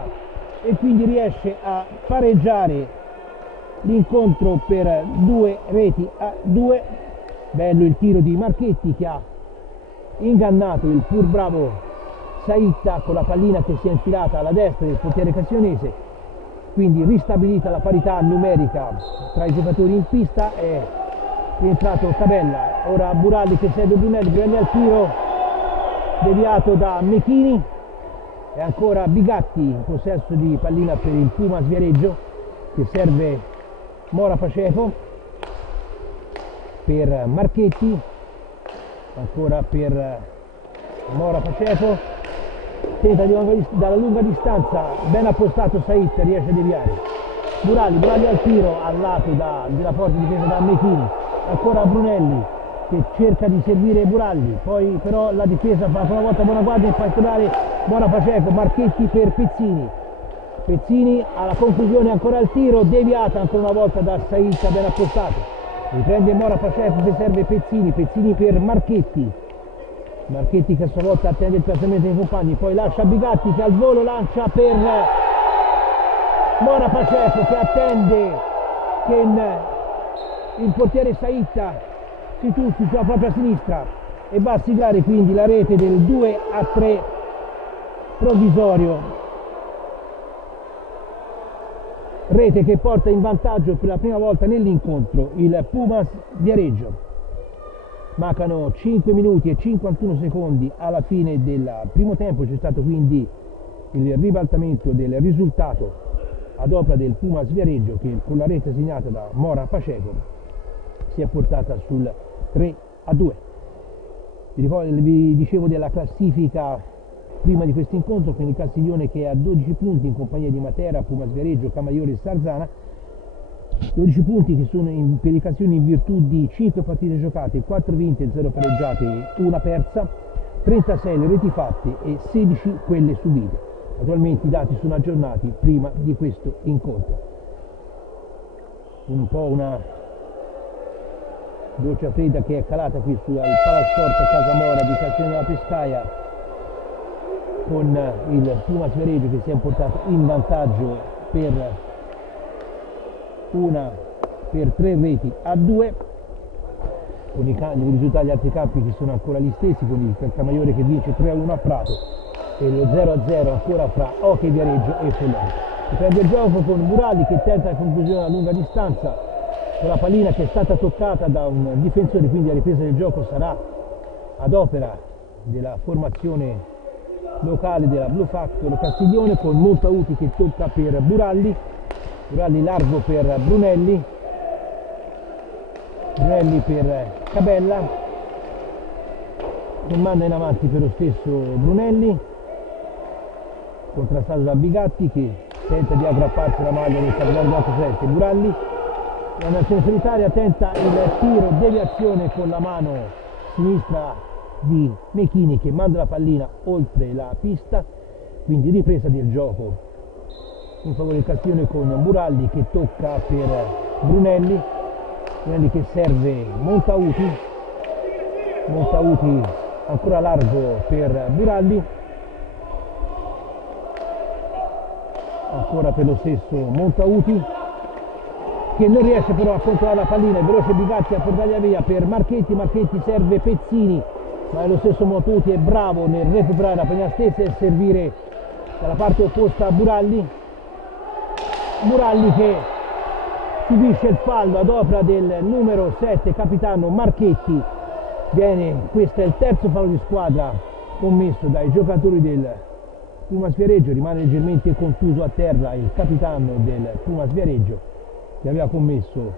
e quindi riesce a pareggiare l'incontro per 2 reti a 2. Bello il tiro di Marchetti che ha ingannato il pur bravo Sait con la pallina che si è infilata alla destra del portiere castiglionese, quindi ristabilita la parità numerica tra i giocatori in pista. È rientrato Cabella, ora Buraldi che serve Brunelli al tiro deviato da Mechini e ancora Bigatti in possesso di pallina per il Puma Sviareggio che serve Mora Paceco per Marchetti, ancora per Mora Paceco, tenta dalla lunga distanza, ben appostato Sait, riesce a deviare Buraldi al tiro al lato della porta difesa da Mechini, ancora Brunelli che cerca di seguire Buraldi, poi però la difesa fa ancora una volta buona guardia, in particolare Mora Paceco, Marchetti per Pezzini alla conclusione ancora al tiro, deviata ancora una volta da Sait, ben appostato, riprende Mora Paceco che serve Pezzini per Marchetti che a sua volta attende il piazzamento dei compagni, poi lascia Bigatti che al volo lancia per Mora Paceco che attende che il portiere Sait si tuffi sulla propria sinistra e va a siglare quindi la rete del 2-3 provvisorio, rete che porta in vantaggio per la prima volta nell'incontro il Pumas Viareggio. Mancano 5 minuti e 51 secondi alla fine del primo tempo, c'è stato quindi il ribaltamento del risultato ad opera del Pumas Viareggio che con la rete segnata da Mora Paceco si è portata sul 3-2. Vi dicevo della classifica prima di questo incontro, quindi Castiglione che è a 12 punti in compagnia di Matera, Pumas Viareggio, Camaiore e Sarzana. 12 punti che sono per i Castiglioni in virtù di 5 partite giocate, 4 vinte, 0 pareggiate e 1 persa, 36 le reti fatte e 16 quelle subite. Naturalmente i dati sono aggiornati prima di questo incontro. Un po' una doccia fredda che è calata qui sul Palasport Casamora di Castiglione della Pescaia, con il Pumas Viareggio che si è portato in vantaggio per 3 reti a 2, con i risultati degli altri campi che sono ancora gli stessi, con il Camaiore che vince 3-1 a Prato e lo 0-0 ancora fra Oche Viareggio e Follone. Riprende il gioco con Buraldi che tenta la conclusione a lunga distanza con la pallina che è stata toccata da un difensore, quindi la ripresa del gioco sarà ad opera della formazione locale della Blue Factor Castiglione, con Montauti che tocca per Buraldi largo per Brunelli per Cabella, che manda in avanti per lo stesso Brunelli, contrastato da Bigatti che tenta di aggrapparsi la maglia del capitano alto celeste. Buraldi, la nazione solitaria, tenta il tiro, deviazione con la mano sinistra di Mechini che manda la pallina oltre la pista, quindi ripresa del gioco in favore del Castiglione con Buraldi che tocca per Brunelli che serve Montauti ancora largo per Buraldi, ancora per lo stesso Montauti che non riesce però a controllare la pallina, è veloce Bigatti a portarla via per Marchetti, Marchetti serve Pezzini, ma è lo stesso Montuti, è bravo nel recuperare la pallina stessa e servire dalla parte opposta a Buralli. Buralli che subisce il fallo ad opera del numero 7 capitano Marchetti. Questo è il terzo fallo di squadra commesso dai giocatori del Pumas Viareggio. Rimane leggermente contuso a terra il capitano del Pumas Viareggio, che aveva commesso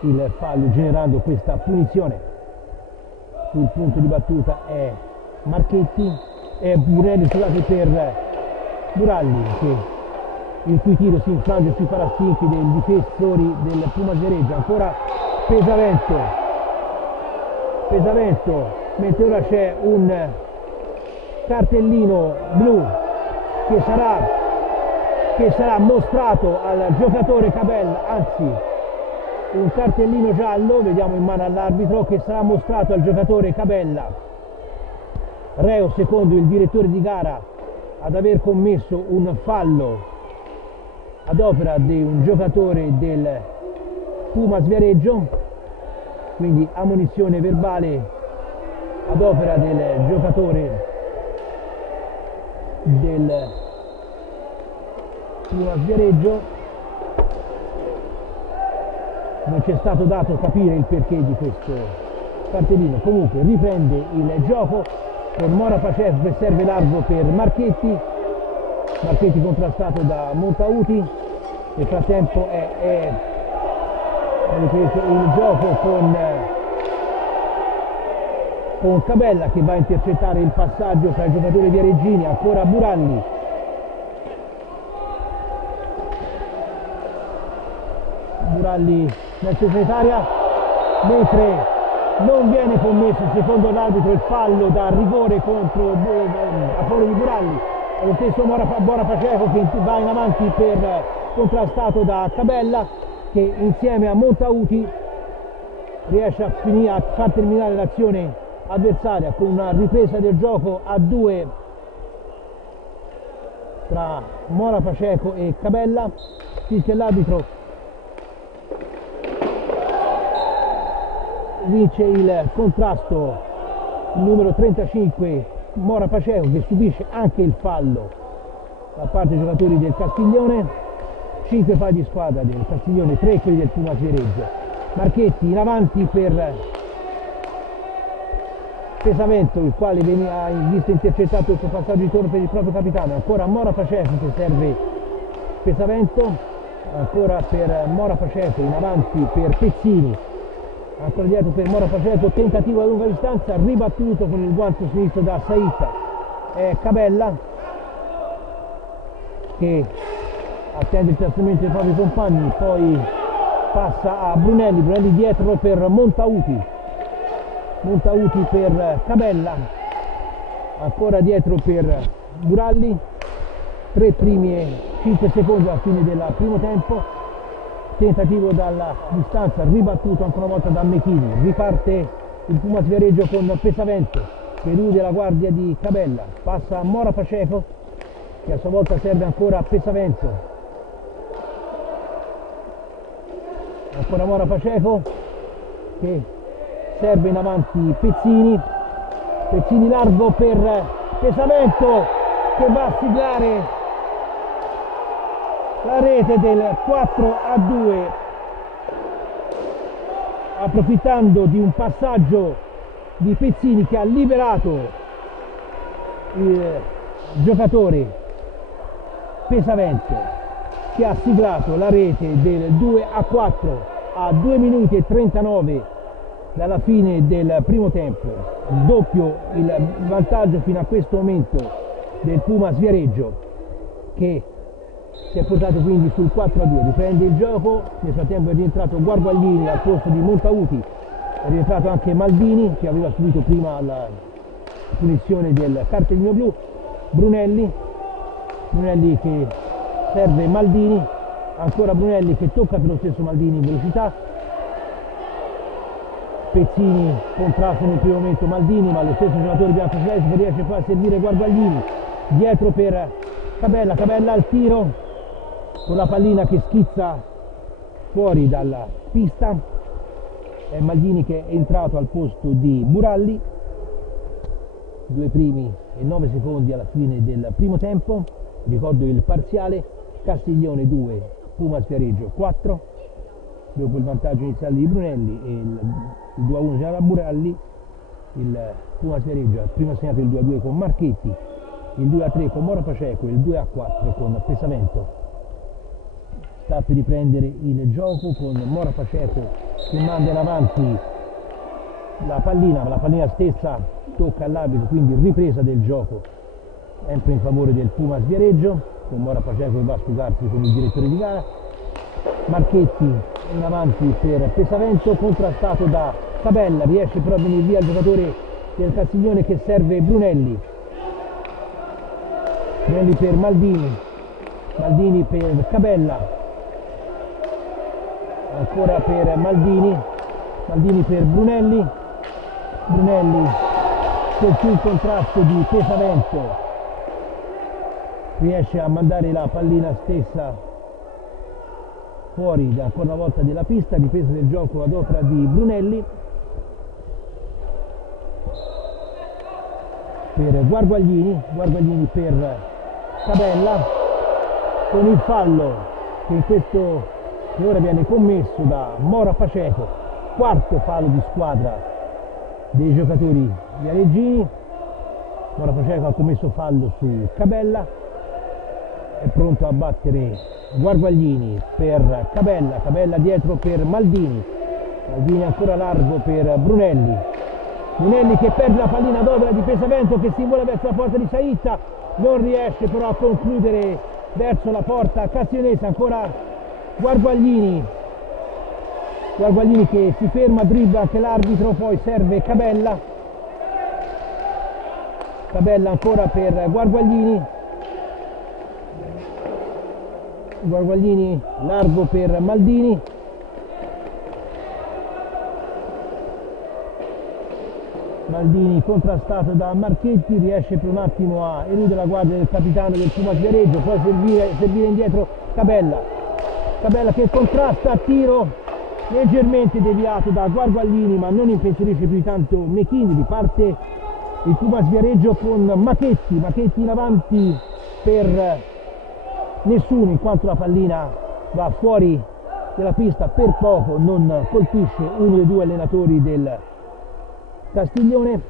il fallo generando questa punizione. Sul punto di battuta è Marchetti e Burelli, scusate, per Buralli, il cui tiro si infrange sui parastinchi dei difensori del Pumas Viareggio. Ancora pesamento, mentre ora c'è un cartellino blu che sarà mostrato al giocatore Cabella, anzi un cartellino giallo, vediamo in mano all'arbitro, che sarà mostrato al giocatore Cabella, reo secondo il direttore di gara ad aver commesso un fallo ad opera di un giocatore del Pumas Viareggio, quindi ammonizione verbale ad opera del giocatore del Pumas Viareggio. Non ci è stato dato capire il perché di questo cartellino. Comunque riprende il gioco con Mora Pacev che serve largo per Marchetti contrastato da Montauti. Nel frattempo è ripreso il gioco con Cabella che va a intercettare il passaggio tra i giocatori viareggini. Ancora Buralli, nel segretaria, mentre non viene commesso secondo l'arbitro il fallo da rigore a favore di Buralli. È lo stesso Mora Pacevo che va in avanti contrastato da Cabella, che insieme a Montauti riesce a far terminare l'azione avversaria con una ripresa del gioco a due tra Mora Paceco e Cabella. Fischia l'arbitro, vince il contrasto il numero 35 Mora Paceco, che subisce anche il fallo da parte dei giocatori del Castiglione. 5 falli di squadra del Castiglione, 3 quelli del Pumas Viareggio. Marchetti in avanti per Pesamento, il quale ha visto intercettato il suo passaggio di torno per il proprio capitano. Ancora Mora Paceco che serve Pesamento, ancora per Mora Paceco, in avanti per Pezzini, ancora dietro per Mora Paceco, tentativo a lunga distanza, ribattuto con il guanto sinistro da Saita. È Cabella che attende il trasferimento dei propri compagni, poi passa a Brunelli dietro per Montauti per Cabella, ancora dietro per Buralli. 3 primi e 5 secondi alla fine del primo tempo, tentativo dalla distanza, ribattuto ancora una volta da Mechini. Riparte il Pumas Viareggio con Pesavento che elude la guardia di Cabella, passa a Mora Paceco che a sua volta serve ancora a Pesavento. Ancora Mora Paceco che serve in avanti Pezzini largo per Pesavento che va a siglare la rete del 4-2, approfittando di un passaggio di Pezzini che ha liberato il giocatore Pesavento, che ha siglato la rete del 2-4 a 2 minuti e 39 dalla fine del primo tempo. Doppio il vantaggio fino a questo momento del Pumas Viareggio, che si è portato quindi sul 4-2. Riprende il gioco, nel frattempo è rientrato Guarguaglini al posto di Montauti, è rientrato anche Maldini che aveva subito prima la punizione del cartellino blu. Brunelli che serve Maldini, ancora Brunelli che tocca per lo stesso Maldini in velocità. Pezzini contrasta nel primo momento Maldini, ma lo stesso giocatore biancoceleste che riesce poi a servire Guarguaglini dietro per Cabella al tiro con la pallina che schizza fuori dalla pista, è Maldini che è entrato al posto di Buralli, 2 primi e 9 secondi alla fine del primo tempo. Ricordo il parziale: Castiglione 2, Pumas Viareggio 4, dopo il vantaggio iniziale di Brunelli e il 2-1 già da Buralli. Il Pumas Viareggio ha prima segnato il 2-2 con Marchetti, il 2-3 con Mora Paceco e il 2-4 con Pesavento. Sta per riprendere il gioco con Mora Paceco che manda in avanti la pallina, ma la pallina stessa tocca all'arbitro, quindi ripresa del gioco sempre in favore del Pumas Viareggio, con Mora Paceco che va a scudarsi con il direttore di gara. Marchetti in avanti per Pesavento, contrastato da Cabella, riesce però a venire via il giocatore del Castiglione che serve Brunelli. Brunelli per Maldini, Maldini per Cabella, ancora per Maldini, Maldini per Brunelli, Brunelli per il contrasto di Pesavento, riesce a mandare la pallina stessa fuori ancora una volta della pista. Ripresa del gioco ad opera di Brunelli per Guarguaglini, Guarguaglini per Cabella, con il fallo che ora viene commesso da Mora Paceco, quarto fallo di squadra dei giocatori viareggini. Mora Paceco ha commesso fallo su Cabella, è pronto a battere Guarguaglini per Cabella, Cabella dietro per Maldini, Maldini ancora largo per Brunelli, Brunelli che perde la pallina ad opera di Pesavento che si invola verso la porta di Saitta, non riesce però a concludere verso la porta cassionese. Ancora Guarguaglini, Guarguaglini che si ferma, dribbla anche l'arbitro, poi serve Cabella, Cabella ancora per Guarguaglini, Guarguaglini largo per Maldini, Maldini contrastato da Marchetti, riesce per un attimo a eludere la guardia del capitano del Pumas Viareggio, poi servire indietro Cabella, Cabella che contrasta a tiro leggermente deviato da Guarguaglini, ma non impensierisce più di tanto Mechini. Riparte il Pumas Viareggio con Marchetti, Marchetti in avanti per nessuno, in quanto la pallina va fuori della pista per poco, non colpisce uno dei 2 allenatori del Castiglione.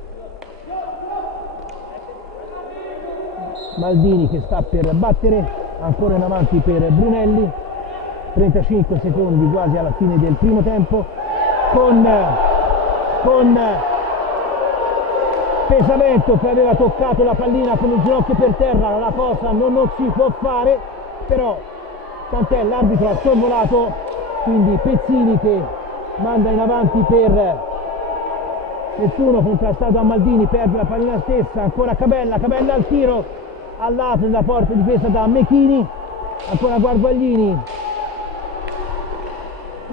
Maldini che sta per battere, ancora in avanti per Brunelli, 35 secondi quasi alla fine del primo tempo, con Pesavento che aveva toccato la pallina con il ginocchio per terra. La cosa non si può fare, però tant'è, l'arbitro ha sorvolato, quindi Pezzini che manda in avanti per nessuno, contrastato da Maldini, perde la pallina stessa. Ancora Cabella, Cabella al tiro al lato della porta difesa da Mechini, ancora Guarguaglini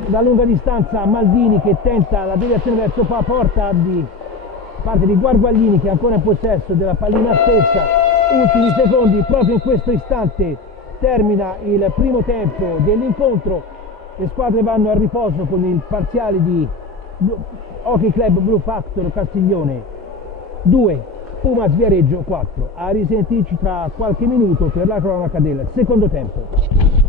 da lunga distanza, Maldini che tenta la deviazione verso la porta di parte di Guarguaglini che è ancora in possesso della pallina stessa. Ultimi secondi, proprio in questo istante termina il primo tempo dell'incontro, le squadre vanno a riposo con il parziale di Hockey Club Blue Factor Castiglione 2, Pumas Viareggio 4. A risentirci tra qualche minuto per la cronaca del secondo tempo.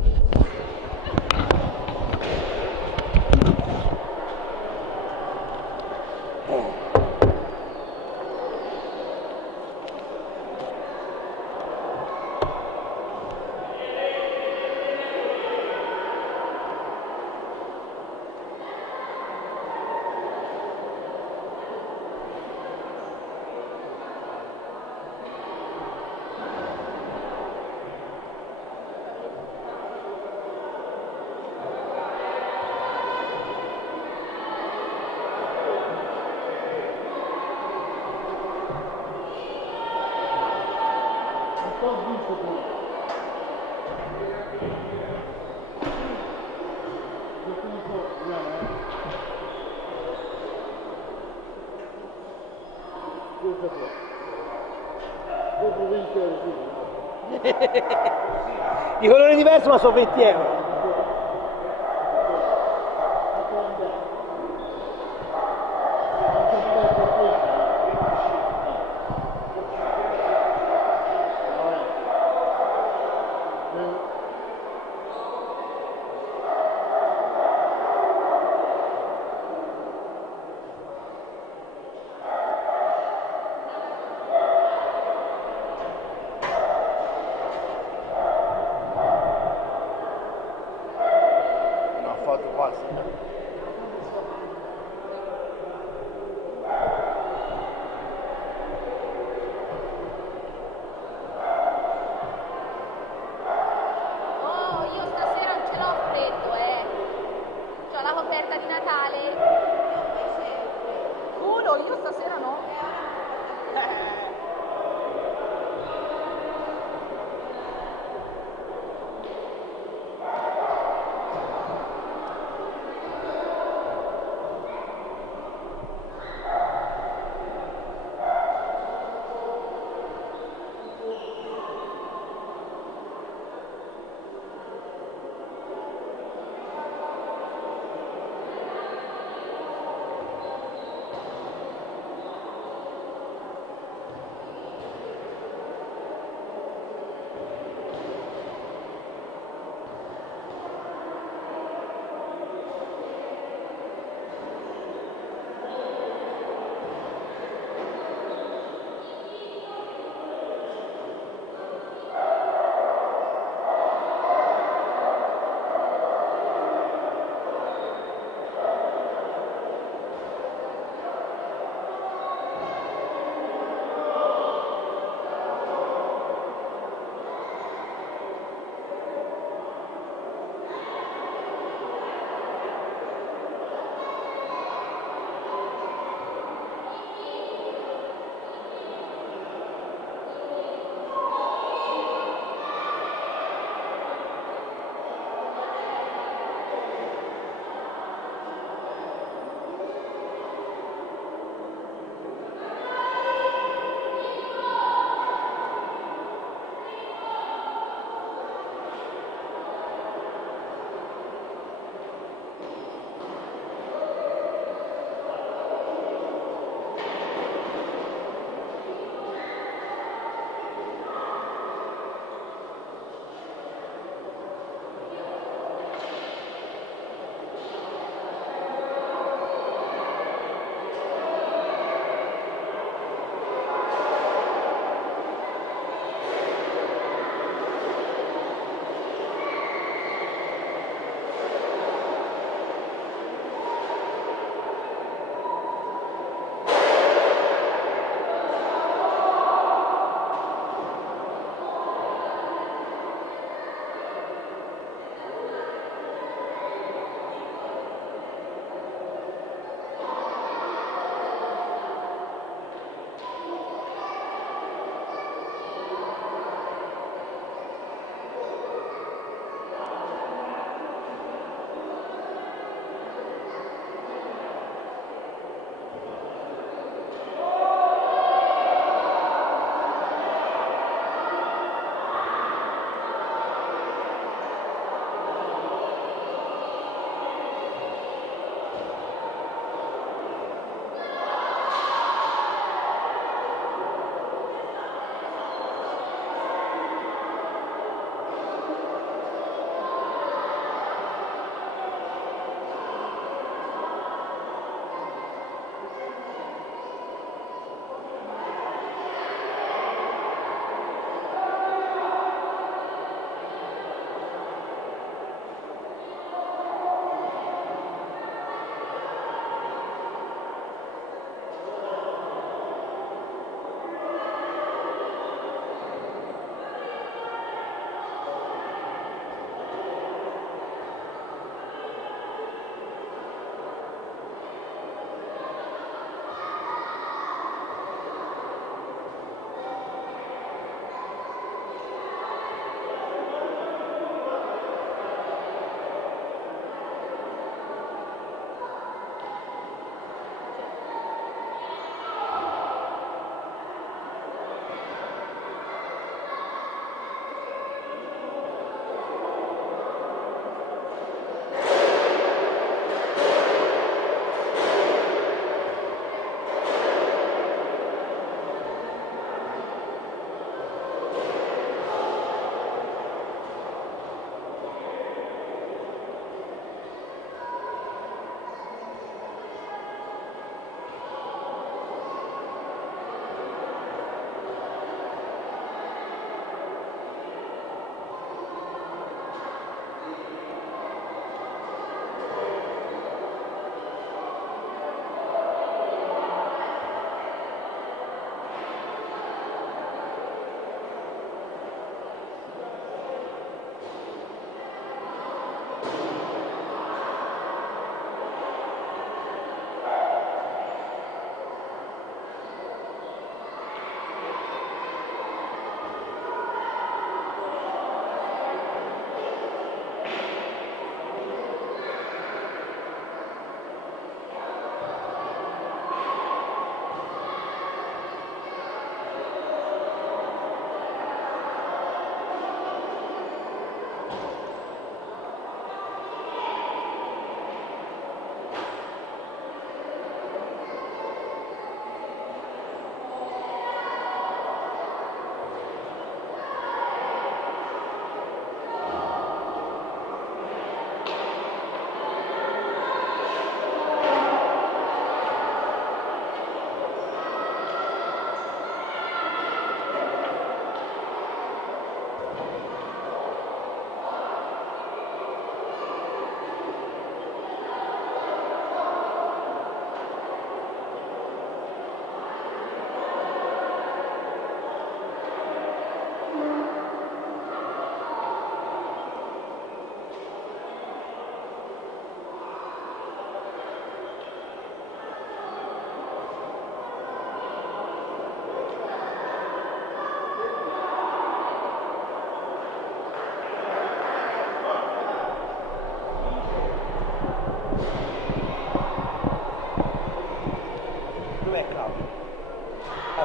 Di colore diverso ma sono 20 euro.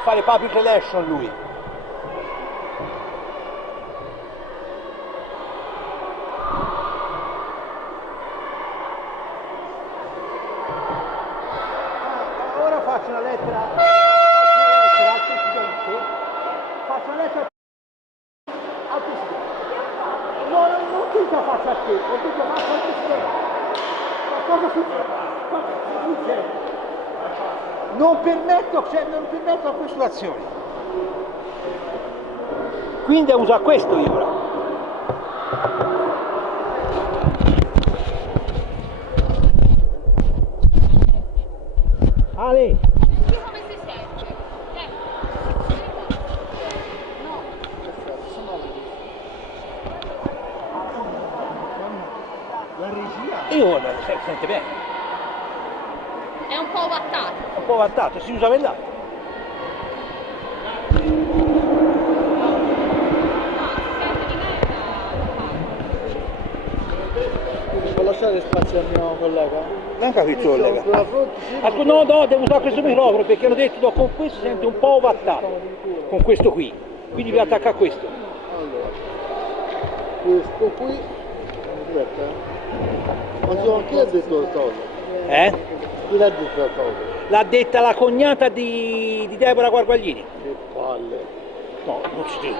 fare public relation lui. Ora faccio una lettera al Presidente, faccio una lettera al Presidente. No, non ti la faccio a te, ho detto faccio al Presidente. Ma cosa succede? Non permetto queste azioni. Quindi uso a questo io ora. Ale! Io come si sente? No. La regia? Io sente bene. È un po' vattato. Un po' vantato, si usa per là. Può lasciare spazio al mio collega? Non capisco, collega. Sulla fronte, sì, No, devo usare questo microfono perché hanno detto che con questo si sente un po' ovattato. Con questo qui. Quindi vi attacca a questo. Allora, questo qui, aspetta, ma chi ha detto la cosa? Chi l'ha detto la cosa? L'ha detta la cognata di Deborah Guarguaglini. Che palle. No, non ci dico.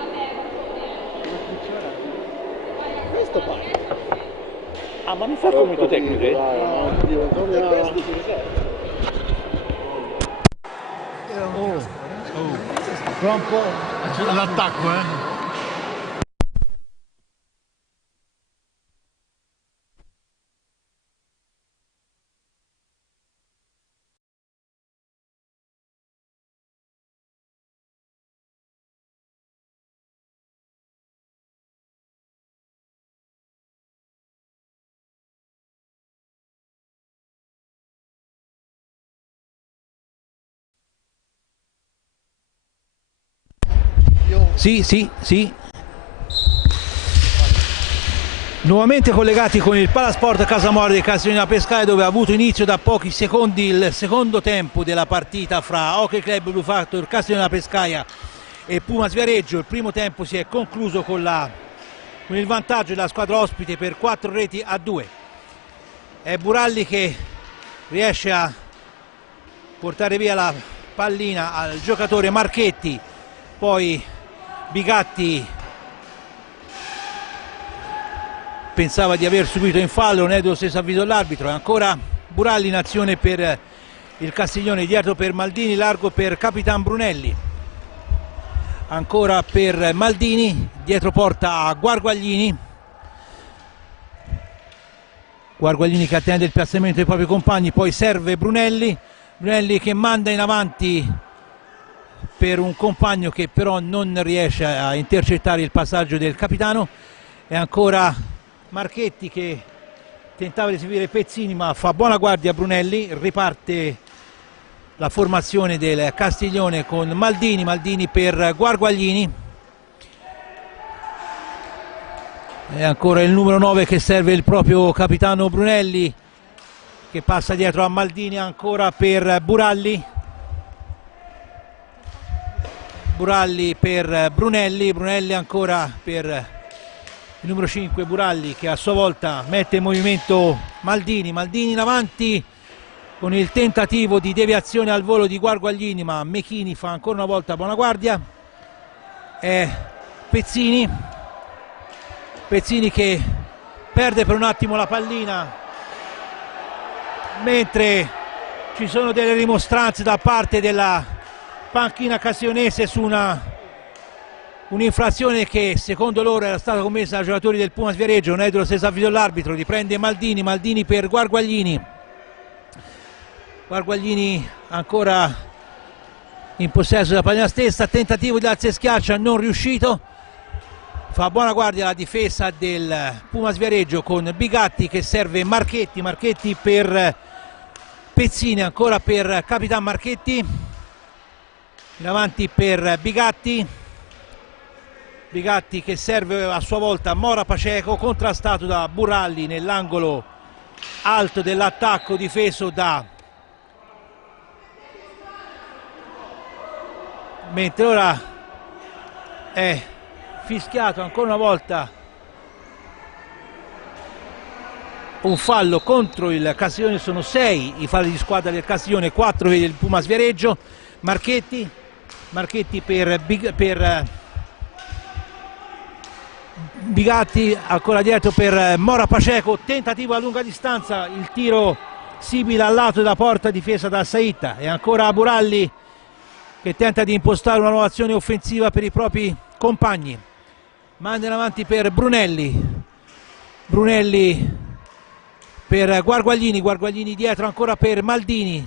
Questo parla. Ah, ma mi fa il commento tecnico, eh? Fra un po' l'attacco, Sì. Nuovamente collegati con il Palasport Casamora di Castiglione Pescaia, dove ha avuto inizio da pochi secondi il secondo tempo della partita fra Hockey Club Blue Factor Castiglione Pescaia e Pumas Viareggio. Il primo tempo si è concluso con il vantaggio della squadra ospite per 4-2. È Buralli che riesce a portare via la pallina al giocatore Marchetti, poi Bigatti pensava di aver subito in fallo, non è dello stesso avviso all'arbitro. Ancora Buralli in azione per il Castiglione, dietro per Maldini, largo per Capitan Brunelli, ancora per Maldini, dietro porta a Guarguaglini che attende il piazzamento dei propri compagni, poi serve Brunelli che manda in avanti per un compagno che però non riesce a intercettare il passaggio del capitano, e ancora Marchetti che tentava di eseguire Pezzini ma fa buona guardia a Brunelli. Riparte la formazione del Castiglione con Maldini per Guarguaglini, e ancora il numero 9 che serve il proprio capitano Brunelli, che passa dietro a Maldini, ancora per Buralli per Brunelli ancora per il numero 5 Buralli, che a sua volta mette in movimento Maldini in avanti con il tentativo di deviazione al volo di Guarguaglini, ma Mechini fa ancora una volta buona guardia. È Pezzini che perde per un attimo la pallina, mentre ci sono delle rimostranze da parte della panchina castiglionese su un'infrazione che secondo loro era stata commessa da giocatori del Pumas Viareggio. Non è dello stesso avviso all'arbitro, riprende Maldini per Guarguaglini ancora in possesso della pallina stessa, tentativo di alza e schiaccia non riuscito, fa buona guardia la difesa del Pumas Viareggio con Bigatti che serve Marchetti per Pezzini, ancora per Capitan Marchetti, in avanti per Bigatti che serve a sua volta Mora Paceco, contrastato da Buralli nell'angolo alto dell'attacco difeso da mentre ora è fischiato ancora una volta un fallo contro il Castiglione. Sono 6 i falli di squadra del Castiglione, 4 vede il Pumas Viareggio. Marchetti per Bigatti, ancora dietro per Mora Paceco, tentativo a lunga distanza, il tiro simile al lato della porta difesa da Saitta, e ancora Buralli che tenta di impostare una nuova azione offensiva per i propri compagni. Manda in avanti per Brunelli per Guarguaglini dietro ancora per Maldini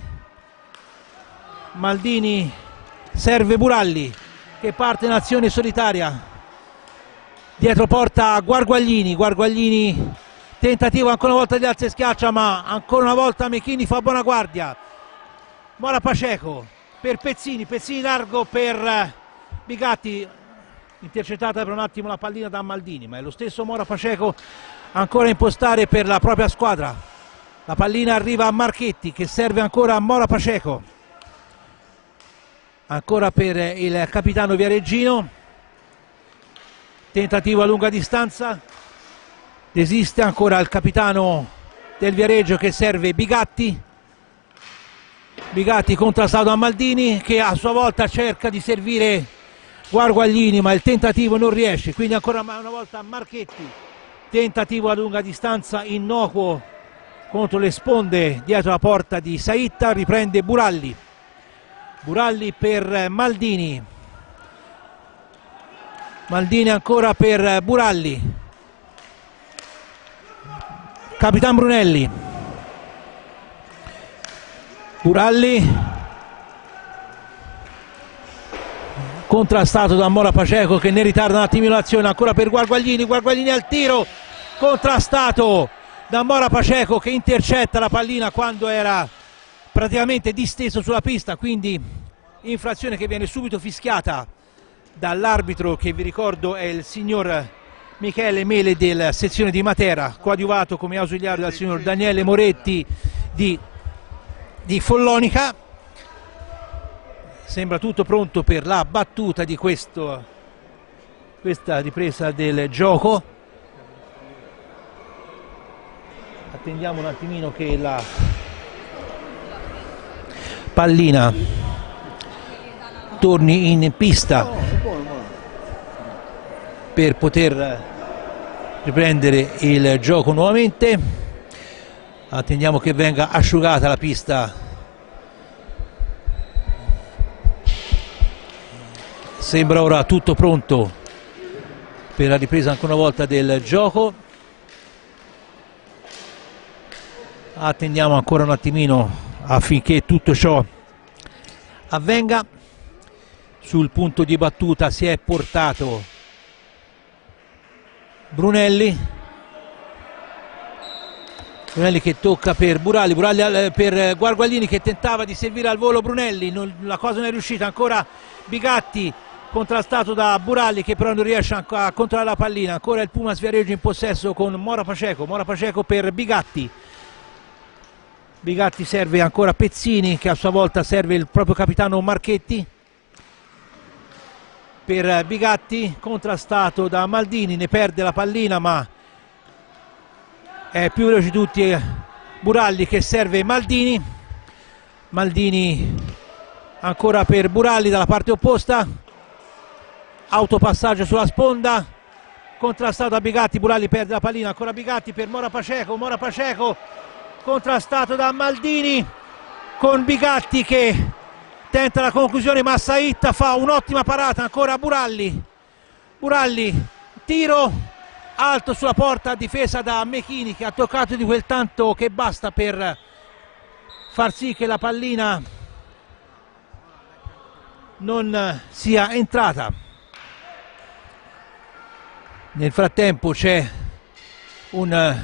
serve Buralli che parte in azione solitaria, dietro porta Guarguaglini, tentativo ancora una volta di alza e schiaccia, ma ancora una volta Mechini fa buona guardia. Mora Paceco per Pezzini largo per Bigatti, intercettata per un attimo la pallina da Maldini, ma è lo stesso Mora Paceco ancora a impostare per la propria squadra. La pallina arriva a Marchetti che serve ancora a Mora Paceco, ancora per il capitano viareggino, tentativo a lunga distanza, desiste ancora il capitano del Viareggio che serve Bigatti contrastato da Maldini che a sua volta cerca di servire Guarguaglini, ma il tentativo non riesce, quindi ancora una volta Marchetti, tentativo a lunga distanza innocuo contro le sponde dietro la porta di Saitta, riprende Buralli per Maldini ancora per Buralli, Capitan Brunelli, contrastato da Mora Paceco che ne ritarda un attimino l'azione, ancora per Guarguaglini al tiro, contrastato da Mora Paceco che intercetta la pallina quando era praticamente disteso sulla pista, quindi infrazione che viene subito fischiata dall'arbitro, che vi ricordo è il signor Michele Mele della sezione di Matera, coadiuvato come ausiliario dal signor Daniele Moretti di Follonica. Sembra tutto pronto per la battuta di questa ripresa del gioco. Attendiamo un attimino che la pallina torni in pista per poter riprendere il gioco nuovamente. Attendiamo che venga asciugata la pista. Sembra ora tutto pronto per la ripresa ancora una volta del gioco. Attendiamo ancora un attimino affinché tutto ciò avvenga. Sul punto di battuta si è portato Brunelli che tocca per Buralli per Guarguaglini che tentava di servire al volo Brunelli, la cosa non è riuscita, ancora Bigatti contrastato da Buralli che però non riesce a controllare la pallina, ancora il Pumas Viareggio in possesso con Mora Paceco per Bigatti serve ancora Pezzini che a sua volta serve il proprio capitano Marchetti per Bigatti, contrastato da Maldini, ne perde la pallina ma è più veloce di tutti Buralli che serve Maldini ancora per Buralli dalla parte opposta, autopassaggio sulla sponda, contrastato da Bigatti, Buralli perde la pallina, ancora Bigatti per Mora Paceco contrastato da Maldini con Bigatti che tenta la conclusione ma Saitta fa un'ottima parata, ancora Buralli, tiro alto sulla porta, difesa da Mechini che ha toccato di quel tanto che basta per far sì che la pallina non sia entrata. Nel frattempo c'è un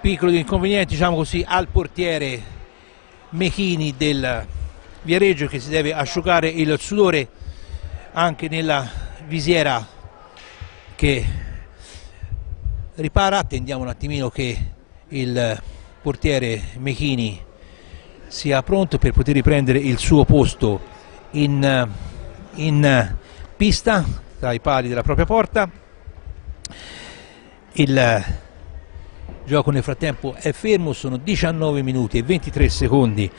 piccolo inconveniente, diciamo così, al portiere Mechini del Viareggio che si deve asciugare il sudore anche nella visiera che ripara. Attendiamo un attimino che il portiere Mechini sia pronto per poter riprendere il suo posto in pista tra i pali della propria porta. Il gioco nel frattempo è fermo, sono 19 minuti e 23 secondi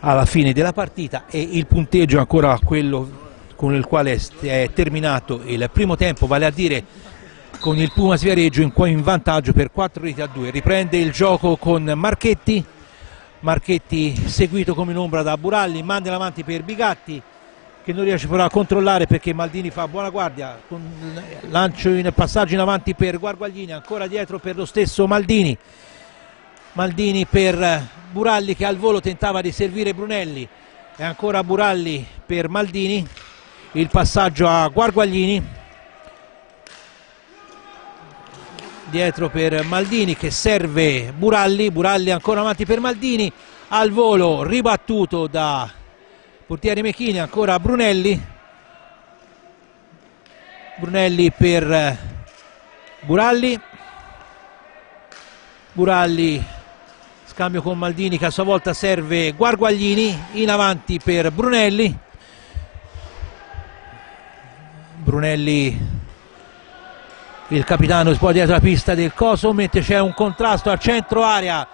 alla fine della partita e il punteggio è ancora quello con il quale è terminato il primo tempo, vale a dire con il Pumas Viareggio in vantaggio per 4-2. Riprende il gioco con Marchetti seguito come in ombra da Buralli, manda in avanti per Bigatti che non riesce però a controllare perché Maldini fa buona guardia, con lancio in passaggio in avanti per Guarguaglini, ancora dietro per lo stesso Maldini per Buralli che al volo tentava di servire Brunelli e ancora Buralli per Maldini, il passaggio a Guarguaglini, dietro per Maldini che serve Buralli ancora avanti per Maldini, al volo ribattuto da portiere Mechini, ancora Brunelli per Buralli, scambio con Maldini che a sua volta serve Guarguaglini, in avanti per Brunelli, il capitano poi dietro la pista del coso, mentre c'è un contrasto a centro area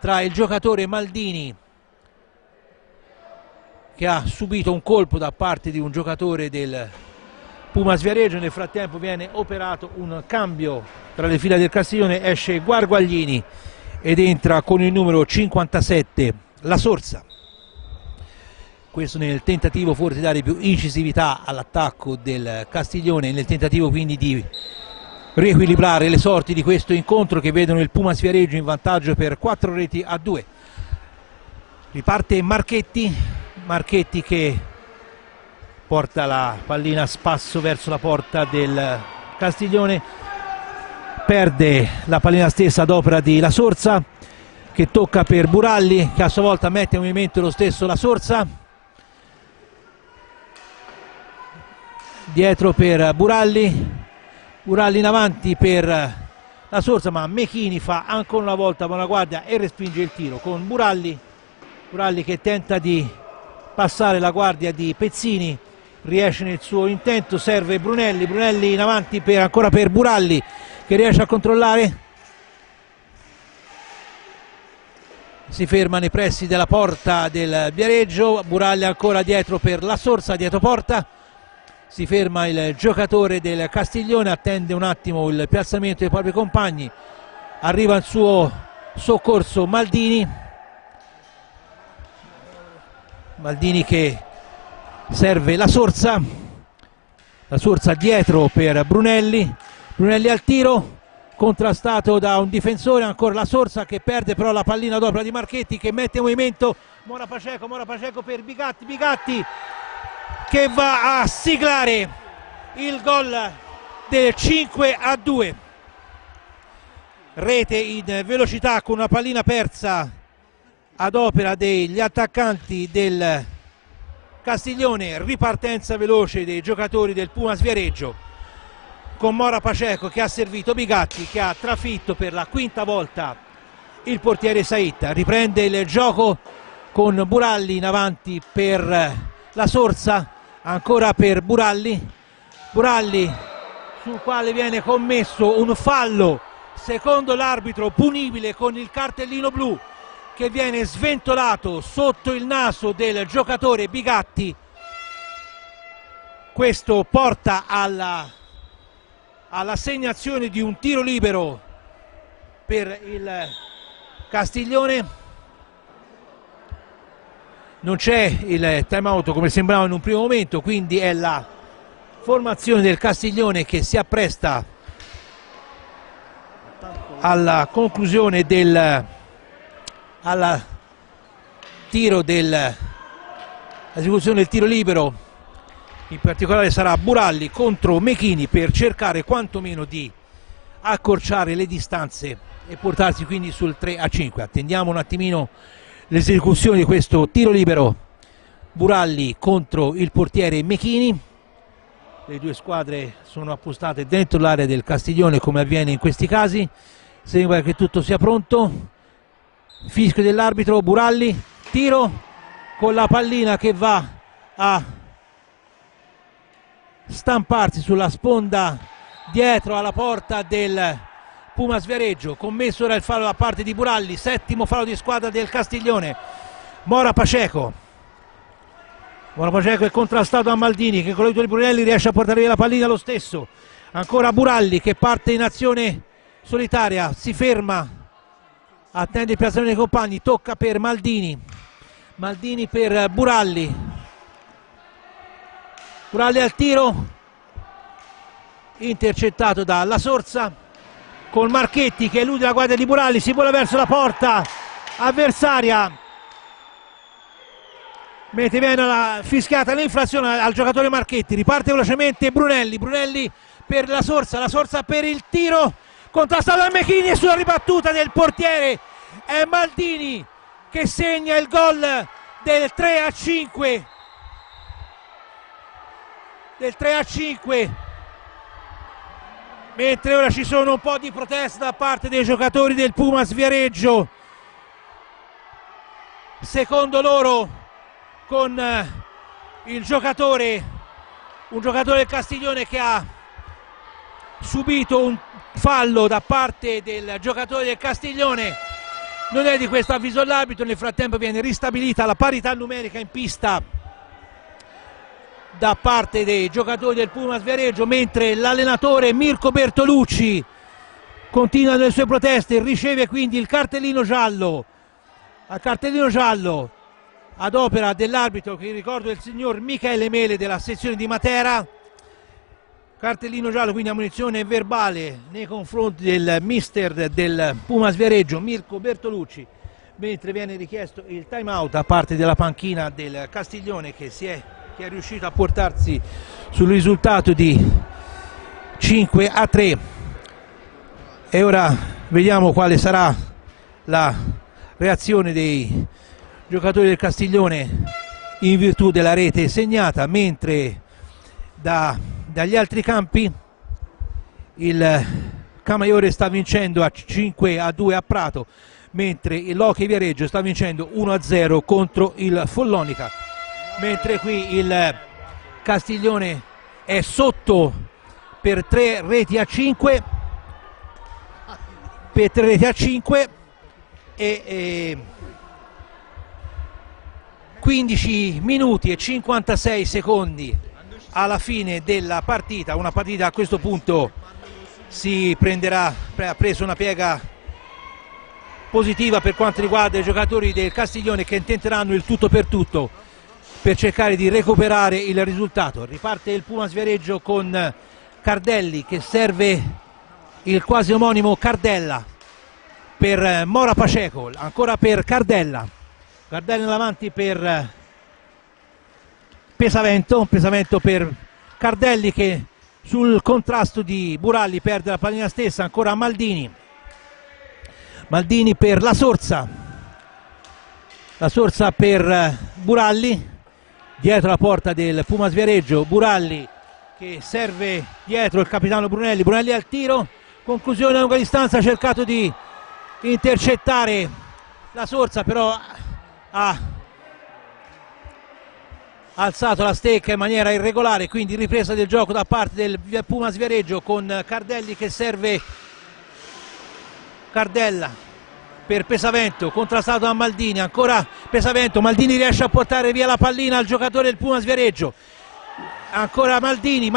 tra il giocatore Maldini che ha subito un colpo da parte di un giocatore del Pumas Viareggio. Nel frattempo viene operato un cambio tra le fila del Castiglione, esce Guarguaglini ed entra con il numero 57 La Sorsa. Questo nel tentativo forse di dare più incisività all'attacco del Castiglione, nel tentativo quindi di riequilibrare le sorti di questo incontro che vedono il Pumas Viareggio in vantaggio per 4-2. Riparte Marchetti che porta la pallina a spasso verso la porta del Castiglione, perde la pallina stessa ad opera di La Sorsa che tocca per Buralli che a sua volta mette in movimento lo stesso La Sorsa, dietro per Buralli in avanti per La Sorsa, ma Mechini fa ancora una volta buona guardia e respinge il tiro con Buralli che tenta di passare la guardia di Pezzini, riesce nel suo intento, serve Brunelli in avanti ancora per Buralli che riesce a controllare, si ferma nei pressi della porta del Viareggio, Buralli ancora dietro per La Sorsa, dietro porta, si ferma il giocatore del Castiglione, attende un attimo il piazzamento dei propri compagni, arriva il suo soccorso Maldini che serve La Sorsa dietro per Brunelli al tiro, contrastato da un difensore, ancora La Sorsa che perde però la pallina d'opera di Marchetti che mette in movimento Mora Paceco per Bigatti che va a siglare il gol del 5-2. Rete in velocità con una pallina persa ad opera degli attaccanti del Castiglione, ripartenza veloce dei giocatori del Pumas Viareggio con Mora Paceco che ha servito Bigatti che ha trafitto per la quinta volta il portiere Saitta. Riprende il gioco con Buralli in avanti per La Sorsa, ancora per Buralli sul quale viene commesso un fallo secondo l'arbitro punibile con il cartellino blu che viene sventolato sotto il naso del giocatore Bigatti. Questo porta all'assegnazione di un tiro libero per il Castiglione. Non c'è il time out come sembrava in un primo momento, quindi è la formazione del Castiglione che si appresta alla conclusione all'esecuzione del tiro libero. In particolare sarà Buralli contro Mechini per cercare quantomeno di accorciare le distanze e portarsi quindi sul 3-5. Attendiamo un attimino l'esecuzione di questo tiro libero. Buralli contro il portiere Mechini. Le due squadre sono appostate dentro l'area del Castiglione come avviene in questi casi. Sembra che tutto sia pronto. Fischio dell'arbitro, Buralli, tiro con la pallina che va a stamparsi sulla sponda dietro alla porta del Pumas Viareggio. Commesso ora il fallo da parte di Buralli, settimo fallo di squadra del Castiglione. Mora Paceco è contrastato da Maldini, che con l'aiuto di Brunelli riesce a portare via la pallina lo stesso. Ancora Buralli che parte in azione solitaria, si ferma, attende il piazzamento dei compagni, tocca per Maldini per Buralli al tiro, intercettato da La Sorsa, con Marchetti che elude la guardia di Buralli, si vola verso la porta avversaria, mentre viene fischiata l'infrazione al giocatore Marchetti. Riparte velocemente Brunelli per La Sorsa per il tiro, contrastato da Mechini, e sulla ribattuta del portiere è Maldini che segna il gol del 3-5, mentre ora ci sono un po' di proteste da parte dei giocatori del Pumas Viareggio, secondo loro con un giocatore del Castiglione che ha subito un fallo da parte del giocatore del Castiglione. Non è di questo avviso all'arbitro. Nel frattempo viene ristabilita la parità numerica in pista da parte dei giocatori del Pumas Viareggio, mentre l'allenatore Mirko Bertolucci continua nelle sue proteste, riceve quindi il cartellino giallo ad opera dell'arbitro, che ricordo è il signor Michele Mele della sezione di Matera. Cartellino giallo, quindi ammonizione verbale nei confronti del mister del Pumas Viareggio, Mirko Bertolucci, mentre viene richiesto il time out da parte della panchina del Castiglione, che è riuscito a portarsi sul risultato di 5-3. E ora vediamo quale sarà la reazione dei giocatori del Castiglione in virtù della rete segnata, mentre dagli altri campi il Camaiore sta vincendo a 5-2 a Prato, mentre l'Hockey Viareggio sta vincendo 1-0 contro il Follonica, mentre qui il Castiglione è sotto per 3 reti a 5 e 15 minuti e 56 secondi alla fine della partita. Una partita a questo punto ha preso una piega positiva per quanto riguarda i giocatori del Castiglione, che tenteranno il tutto per tutto per cercare di recuperare il risultato. Riparte il Pumas Viareggio con Cardelli che serve il quasi omonimo Cardella per Mora Paceco, ancora per Cardella avanti per Pesavento per Cardelli, che sul contrasto di Buralli perde la pallina stessa. Ancora Maldini per La Sorsa per Buralli dietro la porta del Pumas Viareggio. Buralli che serve dietro il capitano Brunelli al tiro, conclusione a lunga distanza, ha cercato di intercettare La Sorsa, però ha alzato la stecca in maniera irregolare, quindi ripresa del gioco da parte del Pumas Viareggio con Cardelli che serve Cardella per Pesavento, contrastato da Maldini. Ancora Pesavento, Maldini riesce a portare via la pallina al giocatore del Pumas Viareggio. Ancora Maldini,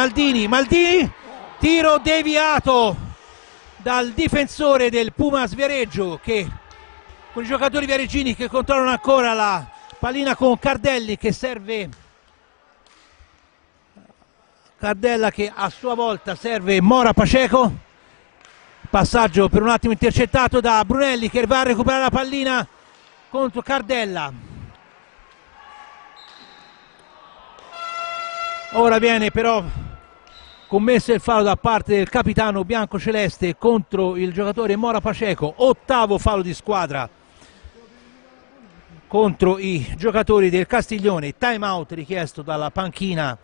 tiro deviato dal difensore del Pumas Viareggio, che con i giocatori viareggini che controllano ancora la pallina con Cardelli che serve Cardella, che a sua volta serve Mora Paceco. Passaggio per un attimo intercettato da Brunelli, che va a recuperare la pallina contro Cardella. Ora viene però commesso il fallo da parte del capitano biancoceleste contro il giocatore Mora Paceco, ottavo fallo di squadra contro i giocatori del Castiglione. Time out richiesto dalla panchina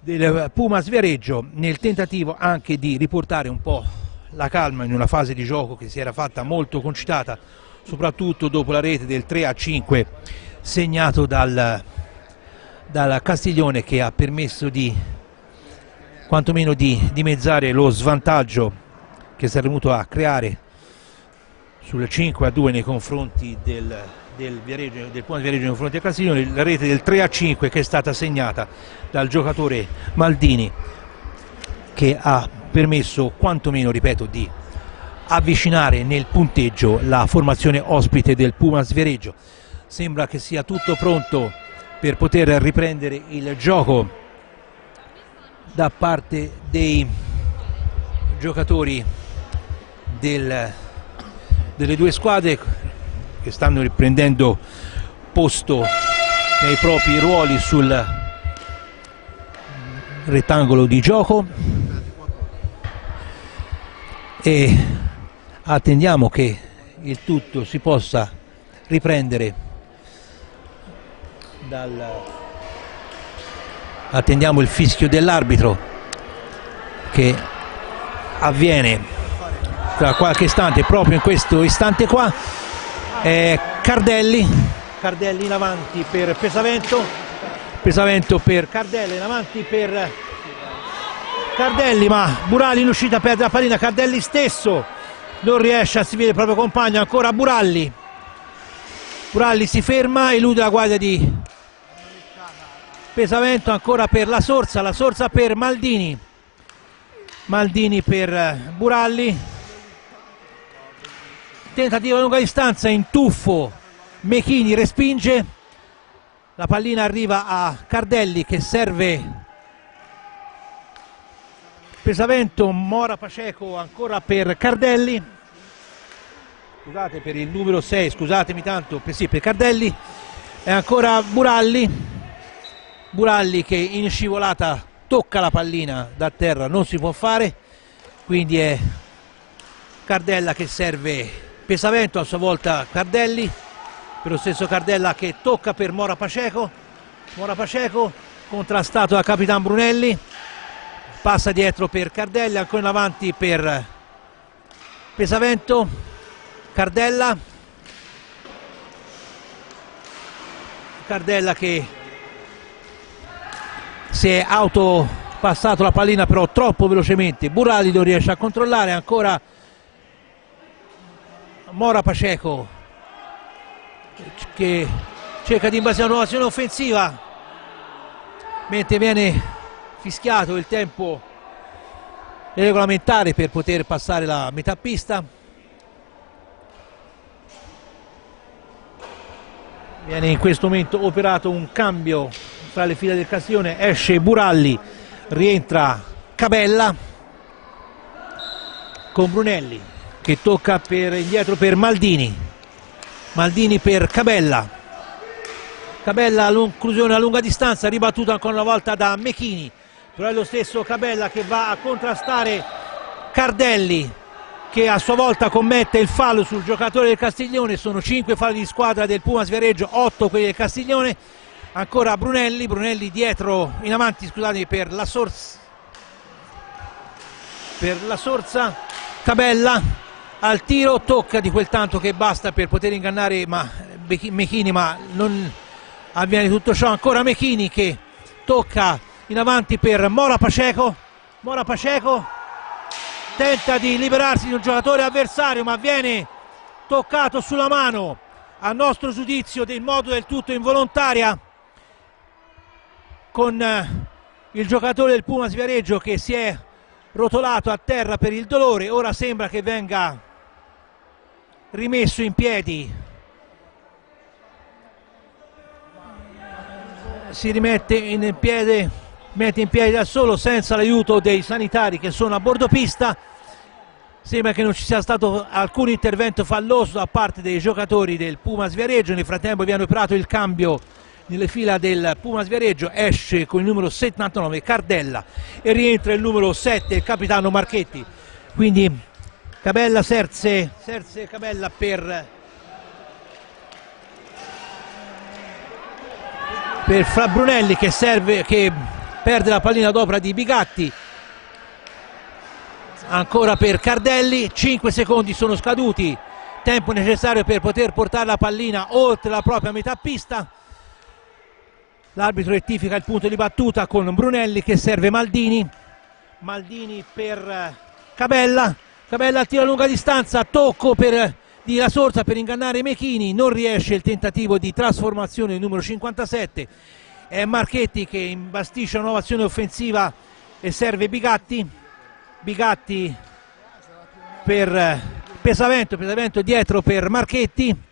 del Pumas Viareggio, nel tentativo anche di riportare un po' la calma in una fase di gioco che si era fatta molto concitata, soprattutto dopo la rete del 3-5 segnato dal dal Castiglione, che ha permesso di quantomeno di dimezzare lo svantaggio che si è venuto a creare sul 5-2 nei confronti del Pumas Viareggio nei confronti del Castiglione. La rete del 3-5 che è stata segnata dal giocatore Maldini, che ha permesso quantomeno, ripeto, di avvicinare nel punteggio la formazione ospite del Pumas Viareggio. Sembra che sia tutto pronto per poter riprendere il gioco da parte dei giocatori delle due squadre, che stanno riprendendo posto nei propri ruoli sul rettangolo di gioco, e attendiamo che il tutto si possa riprendere attendiamo il fischio dell'arbitro, che avviene tra qualche istante, proprio in questo istante qua. Cardelli in avanti per Pesavento per Cardelli, in avanti per Cardelli, ma Buralli in uscita perde la pallina. Cardelli stesso non riesce a seguire il proprio compagno, ancora Buralli si ferma, elude la guardia di Pesavento, ancora per la Sorsa per Maldini per Buralli, tentativo a lunga distanza, in tuffo, Mechini respinge, la pallina arriva a Cardelli che serve Pesavento. Mora Paceco ancora per Cardelli, scusate, per il numero 6, scusatemi tanto, per Cardelli, e ancora Buralli che in scivolata tocca la pallina da terra, non si può fare, quindi è Cardella che serve Pesavento, a sua volta Cardelli, per lo stesso Cardella che tocca per Mora Paceco contrastato da Capitan Brunelli, passa dietro per Cardelli, ancora in avanti per Pesavento. Cardella che si è autopassato la pallina però troppo velocemente, Buralli non riesce a controllare, ancora Mora Paceco che cerca di invasione, una nuova azione offensiva, mentre viene fischiato il tempo regolamentare per poter passare la metà pista. Viene in questo momento operato un cambio tra le fila del Castiglione, esce Buralli, rientra Cabella con Brunelli che tocca indietro per Maldini per Cabella all'inclusione a lunga distanza, ribattuta ancora una volta da Mechini, però è lo stesso Cabella che va a contrastare Cardelli, che a sua volta commette il fallo sul giocatore del Castiglione. Sono 5 falli di squadra del Pumas Viareggio, 8 quelli del Castiglione. Ancora Brunelli dietro, in avanti, scusate, per la Sorsa. Cabella al tiro, tocca di quel tanto che basta per poter ingannare Mechini, ma non avviene tutto ciò. Ancora Mechini che tocca in avanti per Mora Paceco tenta di liberarsi di un giocatore avversario, ma viene toccato sulla mano, a nostro giudizio in modo del tutto involontaria, con il giocatore del Pumas Viareggio che si è rotolato a terra per il dolore. Ora sembra che venga rimesso in piedi, si rimette in piedi da solo, senza l'aiuto dei sanitari che sono a bordo pista. Sembra che non ci sia stato alcun intervento falloso da parte dei giocatori del Pumas Viareggio. Nel frattempo viene operato il cambio nelle fila del Pumas Viareggio, esce con il numero 79 Cardella e rientra il numero 7 il capitano Marchetti. Quindi Cabella serse Cabella per Fra Brunelli che perde la pallina ad opera di Bigatti, ancora per Cardelli. 5 secondi sono scaduti, tempo necessario per poter portare la pallina oltre la propria metà pista. L'arbitro rettifica il punto di battuta con Brunelli che serve Maldini. Maldini per Cabella. Cabella tira a lunga distanza, tocco di La Sorsa per ingannare Mechini, non riesce il tentativo di trasformazione del numero 57. È Marchetti che imbastisce una nuova azione offensiva e serve Bigatti. Bigatti per Pesavento dietro per Marchetti.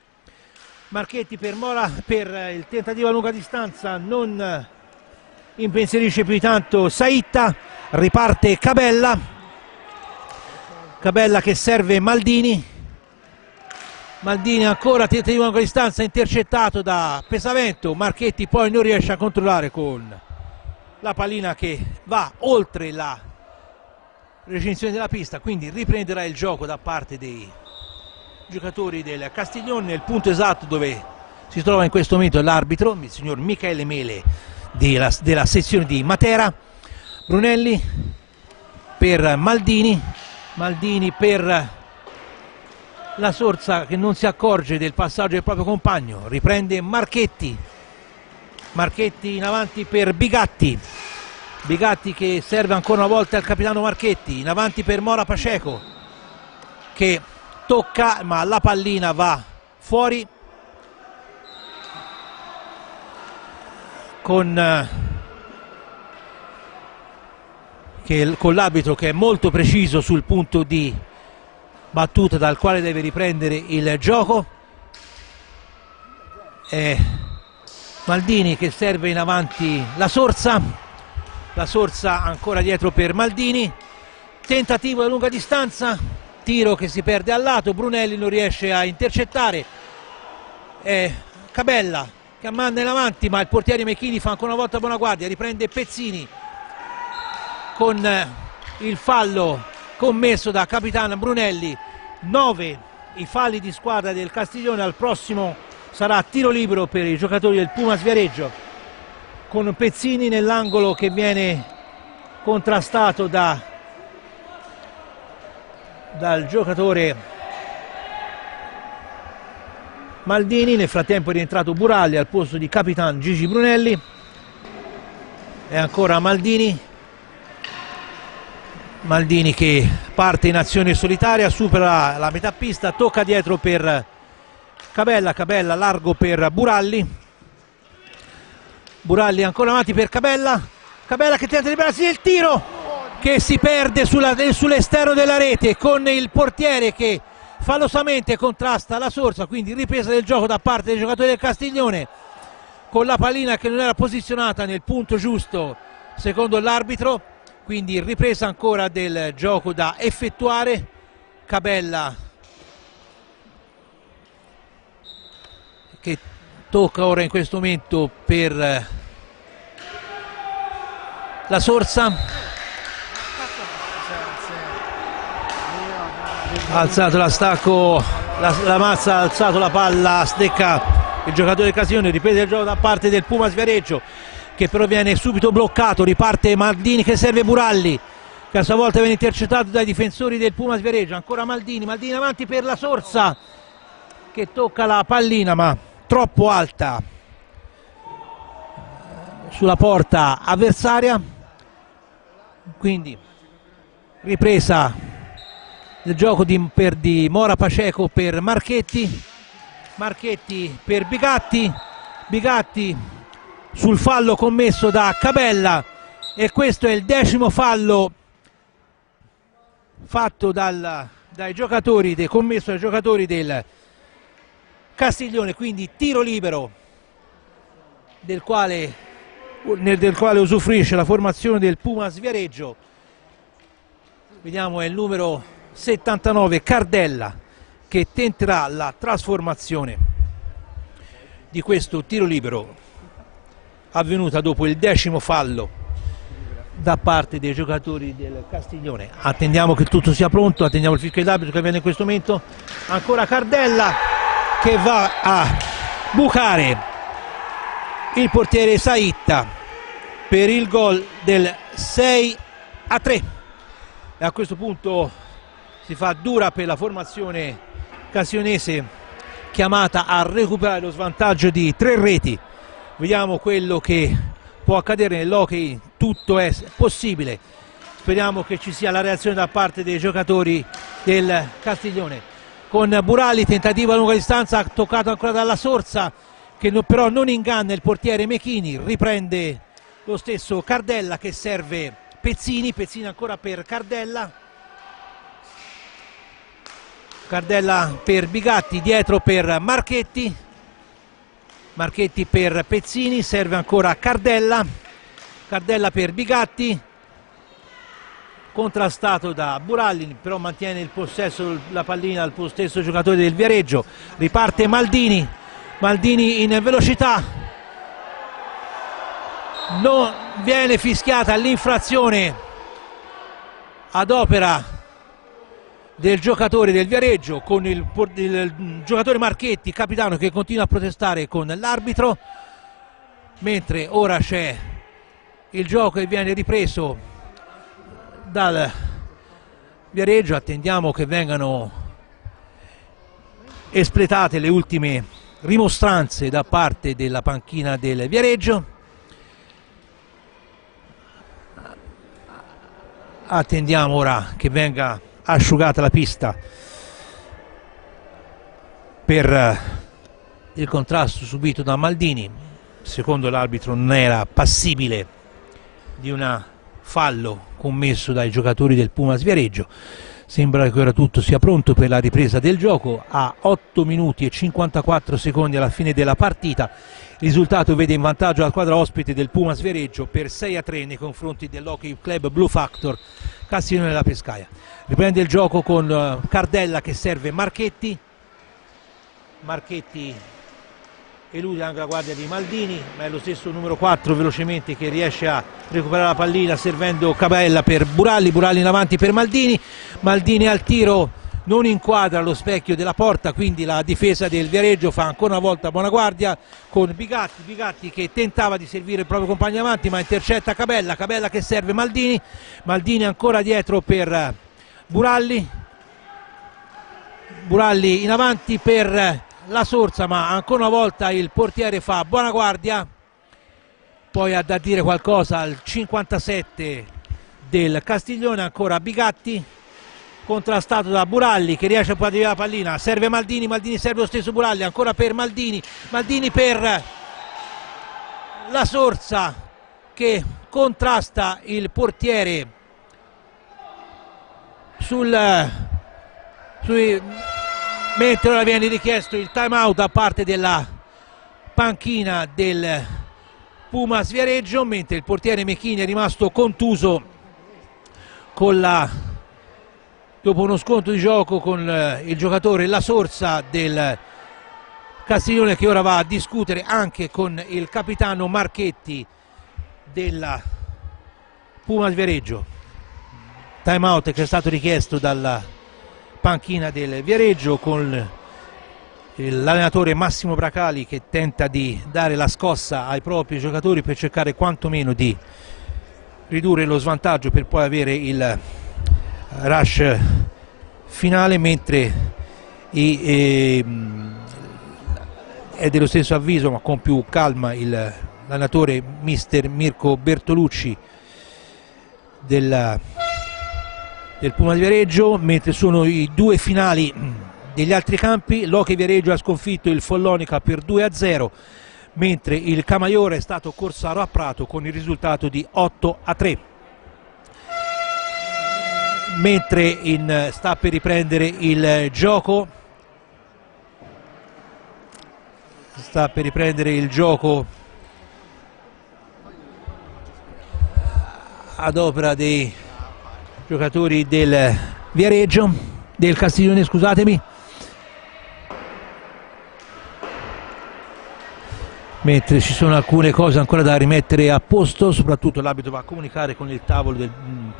Marchetti per Mora, per il tentativo a lunga distanza non impensierisce più di tanto Saitta, riparte Cabella. Cabella che serve Maldini. Maldini ancora tentativo a lunga distanza, intercettato da Pesavento. Marchetti poi non riesce a controllare con la pallina che va oltre la recinzione della pista, quindi riprenderà il gioco da parte dei giocatori del Castiglione nel punto esatto dove si trova in questo momento l'arbitro, il signor Michele Mele della sezione di Matera. Brunelli per Maldini. Maldini per La Sorsa che non si accorge del passaggio del proprio compagno, riprende Marchetti. Marchetti in avanti per Bigatti. Bigatti che serve ancora una volta al capitano Marchetti, in avanti per Mora Paceco che tocca ma la pallina va fuori con l'arbitro che è molto preciso sul punto di battuta dal quale deve riprendere il gioco. Maldini che serve in avanti La Sorsa. La Sorsa ancora dietro per Maldini, tentativo a lunga distanza, tiro che si perde al lato, Brunelli non riesce a intercettare. Cabella che manda in avanti ma il portiere Mechini fa ancora una volta buona guardia, riprende Pezzini con il fallo commesso da capitano Brunelli. 9 i falli di squadra del Castiglione, al prossimo sarà tiro libero per i giocatori del Pumas Viareggio con Pezzini nell'angolo che viene contrastato dal giocatore Maldini. Nel frattempo è rientrato Buralli al posto di capitano Gigi Brunelli. E ancora Maldini che parte in azione solitaria, supera la metà pista, tocca dietro per Cabella. Cabella largo per Buralli. Buralli ancora avanti per Cabella. Cabella che tenta di liberarsi del tiro che si perde sull'esterno della rete con il portiere che fallosamente contrasta La Sorsa, quindi ripresa del gioco da parte dei giocatori del Castiglione con la pallina che non era posizionata nel punto giusto secondo l'arbitro, quindi ripresa ancora del gioco da effettuare. Cabella che tocca ora in questo momento per La Sorsa, ha alzato la stacco, la mazza, ha alzato la palla, stecca il giocatore del Castiglione, riprende il gioco da parte del Pumas Viareggio che però viene subito bloccato, riparte Maldini che serve Buralli che a sua volta viene intercettato dai difensori del Pumas Viareggio. Ancora Maldini avanti per La Sorsa che tocca la pallina ma troppo alta sulla porta avversaria, quindi ripresa del gioco di Mora Paceco per Marchetti. Marchetti per Bigatti. Bigatti sul fallo commesso da Cabella e questo è il 10° fallo fatto dai giocatori commesso dai giocatori del Castiglione, quindi tiro libero del quale usufruisce la formazione del Pumas Viareggio. Vediamo, è il numero 79 Cardella che tenterà la trasformazione di questo tiro libero avvenuta dopo il 10° fallo da parte dei giocatori del Castiglione. Attendiamo che tutto sia pronto, attendiamo il fischio d'arbitro che viene in questo momento. Ancora Cardella che va a bucare il portiere Saitta per il gol del 6-3 e a questo punto si fa dura per la formazione cassionese chiamata a recuperare lo svantaggio di 3 reti Vediamo quello che può accadere nell'hockey, tutto è possibile. Speriamo che ci sia la reazione da parte dei giocatori del Castiglione. Con Buralli, tentativo a lunga distanza, toccato ancora dalla Sorsa, che però non inganna il portiere Mechini. Riprende lo stesso Cardella che serve Pezzini, Pezzini ancora per Cardella, Cardella per Bigatti, dietro per Marchetti, Marchetti per Pezzini, serve ancora Cardella, Cardella per Bigatti, contrastato da Buralli, però mantiene il possesso, la pallina al stesso giocatore del Viareggio. Riparte Maldini, Maldini in velocità, non viene fischiata l'infrazione ad opera del giocatore del Viareggio, con il giocatore Marchetti, capitano, che continua a protestare con l'arbitro, mentre ora c'è il gioco che viene ripreso dal Viareggio. Attendiamo che vengano espletate le ultime rimostranze da parte della panchina del Viareggio. Attendiamo ora che venga asciugata la pista per il contrasto subito da Maldini. Secondo l'arbitro non era passibile di un fallo commesso dai giocatori del Pumas Viareggio. Sembra che ora tutto sia pronto per la ripresa del gioco. A 8 minuti e 54 secondi alla fine della partita, il risultato vede in vantaggio la squadra ospite del Pumas Viareggio per 6-3 nei confronti dell'Hockey Club Blue Factor Castiglione della Pescaia. Riprende il gioco con Cardella che serve Marchetti, Marchetti elude anche la guardia di Maldini, ma è lo stesso numero 4 velocemente che riesce a recuperare la pallina servendo Cabella per Buralli, Buralli in avanti per Maldini, Maldini al tiro non inquadra lo specchio della porta, quindi la difesa del Viareggio fa ancora una volta buona guardia con Bigatti, Bigatti che tentava di servire il proprio compagno avanti ma intercetta Cabella, Cabella che serve Maldini, Maldini ancora dietro per Buralli, Buralli in avanti per la Sorsa, ma ancora una volta il portiere fa buona guardia. Poi ha da dire qualcosa al 57 del Castiglione, ancora Bigatti, contrastato da Buralli che riesce a portare via la pallina, serve Maldini, Maldini serve lo stesso Buralli, ancora per Maldini, Maldini per la Sorsa che contrasta il portiere mentre ora viene richiesto il time out da parte della panchina del Pumas Viareggio, mentre il portiere Mechini è rimasto contuso dopo uno scontro di gioco con il giocatore La Sorsa del Castiglione, che ora va a discutere anche con il capitano Marchetti della Pumas Viareggio. Time out che è stato richiesto dalla panchina del Viareggio, con l'allenatore Massimo Bracali che tenta di dare la scossa ai propri giocatori per cercare quantomeno di ridurre lo svantaggio per poi avere il rush finale, mentre è dello stesso avviso ma con più calma l'allenatore mister Mirko Bertolucci del Pumas Viareggio, mentre sono i due finali degli altri campi. L'Hockey Viareggio ha sconfitto il Follonica per 2-0, mentre il Camaiore è stato Corsaro a Prato con il risultato di 8-3. Mentre sta per riprendere il gioco, ad opera dei giocatori del Viareggio, del Castiglione, scusatemi, mentre ci sono alcune cose ancora da rimettere a posto, soprattutto l'arbitro va a comunicare con il tavolo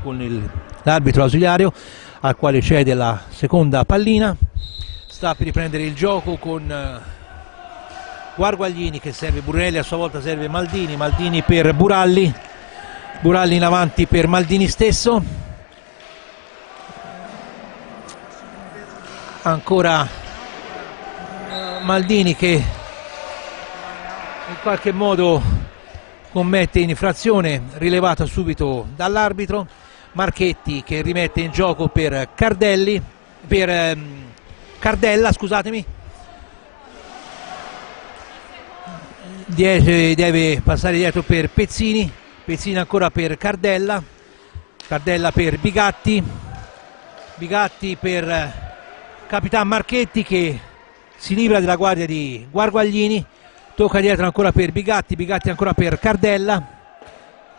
con l'arbitro ausiliario, al quale cede la seconda pallina. Sta per riprendere il gioco con Guarguaglini che serve Brunelli, a sua volta serve Maldini, Maldini per Buralli, Buralli in avanti per Maldini stesso, ancora Maldini che in qualche modo commette infrazione rilevata subito dall'arbitro. Marchetti che rimette in gioco per Cardella, scusatemi. Deve passare dietro per Pezzini, Pezzini ancora per Cardella, Cardella per Bigatti, Bigatti per Capitan Marchetti che si libera della guardia di Guarguaglini, tocca dietro ancora per Bigatti, Bigatti ancora per Cardella,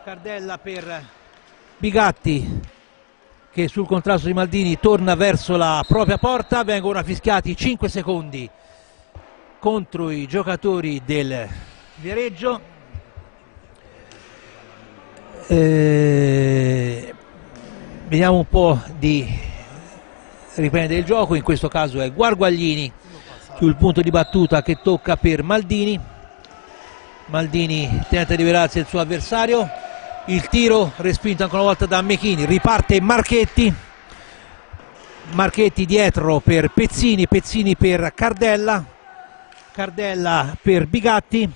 Cardella per Bigatti che sul contrasto di Maldini torna verso la propria porta. Vengono fischiati 5 secondi contro i giocatori del Viareggio. Vediamo un po' di riprendere il gioco, in questo caso è Guarguaglini sul punto di battuta che tocca per Maldini. Maldini tenta di liberarsi del suo avversario, il tiro respinto ancora una volta da Mechini, riparte Marchetti, Marchetti dietro per Pezzini, Pezzini per Cardella, Cardella per Bigatti,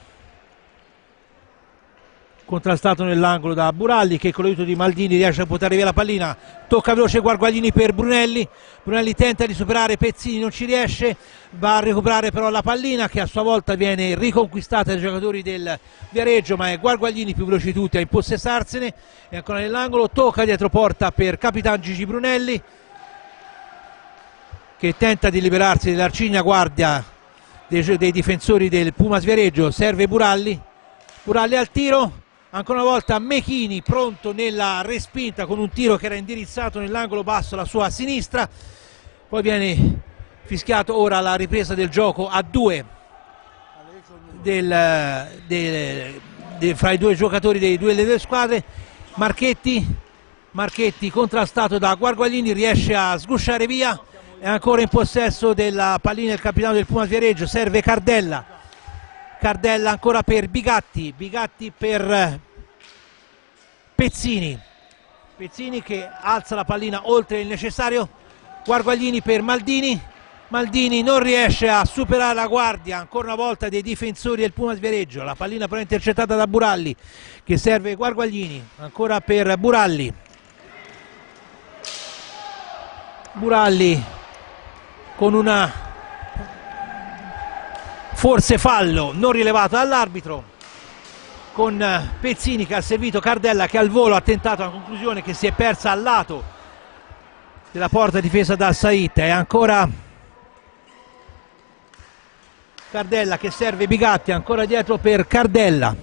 contrastato nell'angolo da Buralli che con l'aiuto di Maldini riesce a buttare via la pallina, tocca veloce Guarguaglini per Brunelli, Brunelli tenta di superare Pezzini, non ci riesce, va a recuperare però la pallina che a sua volta viene riconquistata dai giocatori del Viareggio, ma è Guarguaglini più veloce di tutti a impossessarsene, è ancora nell'angolo, tocca dietro porta per Capitan Gigi Brunelli che tenta di liberarsi dell'arcigna guardia dei difensori del Pumas Viareggio, serve Buralli, Buralli al tiro, ancora una volta Mechini pronto nella respinta con un tiro che era indirizzato nell'angolo basso alla sua sinistra, poi viene fischiato ora la ripresa del gioco a due fra i due giocatori delle due squadre. Marchetti contrastato da Guarguaglini riesce a sgusciare via, è ancora in possesso della pallina il capitano del Pumas Viareggio, serve Cardella, Cardella ancora per Bigatti, Bigatti per Pezzini, Pezzini che alza la pallina oltre il necessario, Guarguaglini per Maldini, Maldini non riesce a superare la guardia ancora una volta dei difensori del Pumas Viareggio, la pallina però intercettata da Buralli che serve Guarguaglini, ancora per Buralli, Buralli con una forse fallo non rilevato dall'arbitro, con Pezzini che ha servito Cardella che al volo ha tentato una conclusione che si è persa al lato della porta difesa da Sait, è ancora Cardella che serve Bigatti, ancora dietro per Cardella,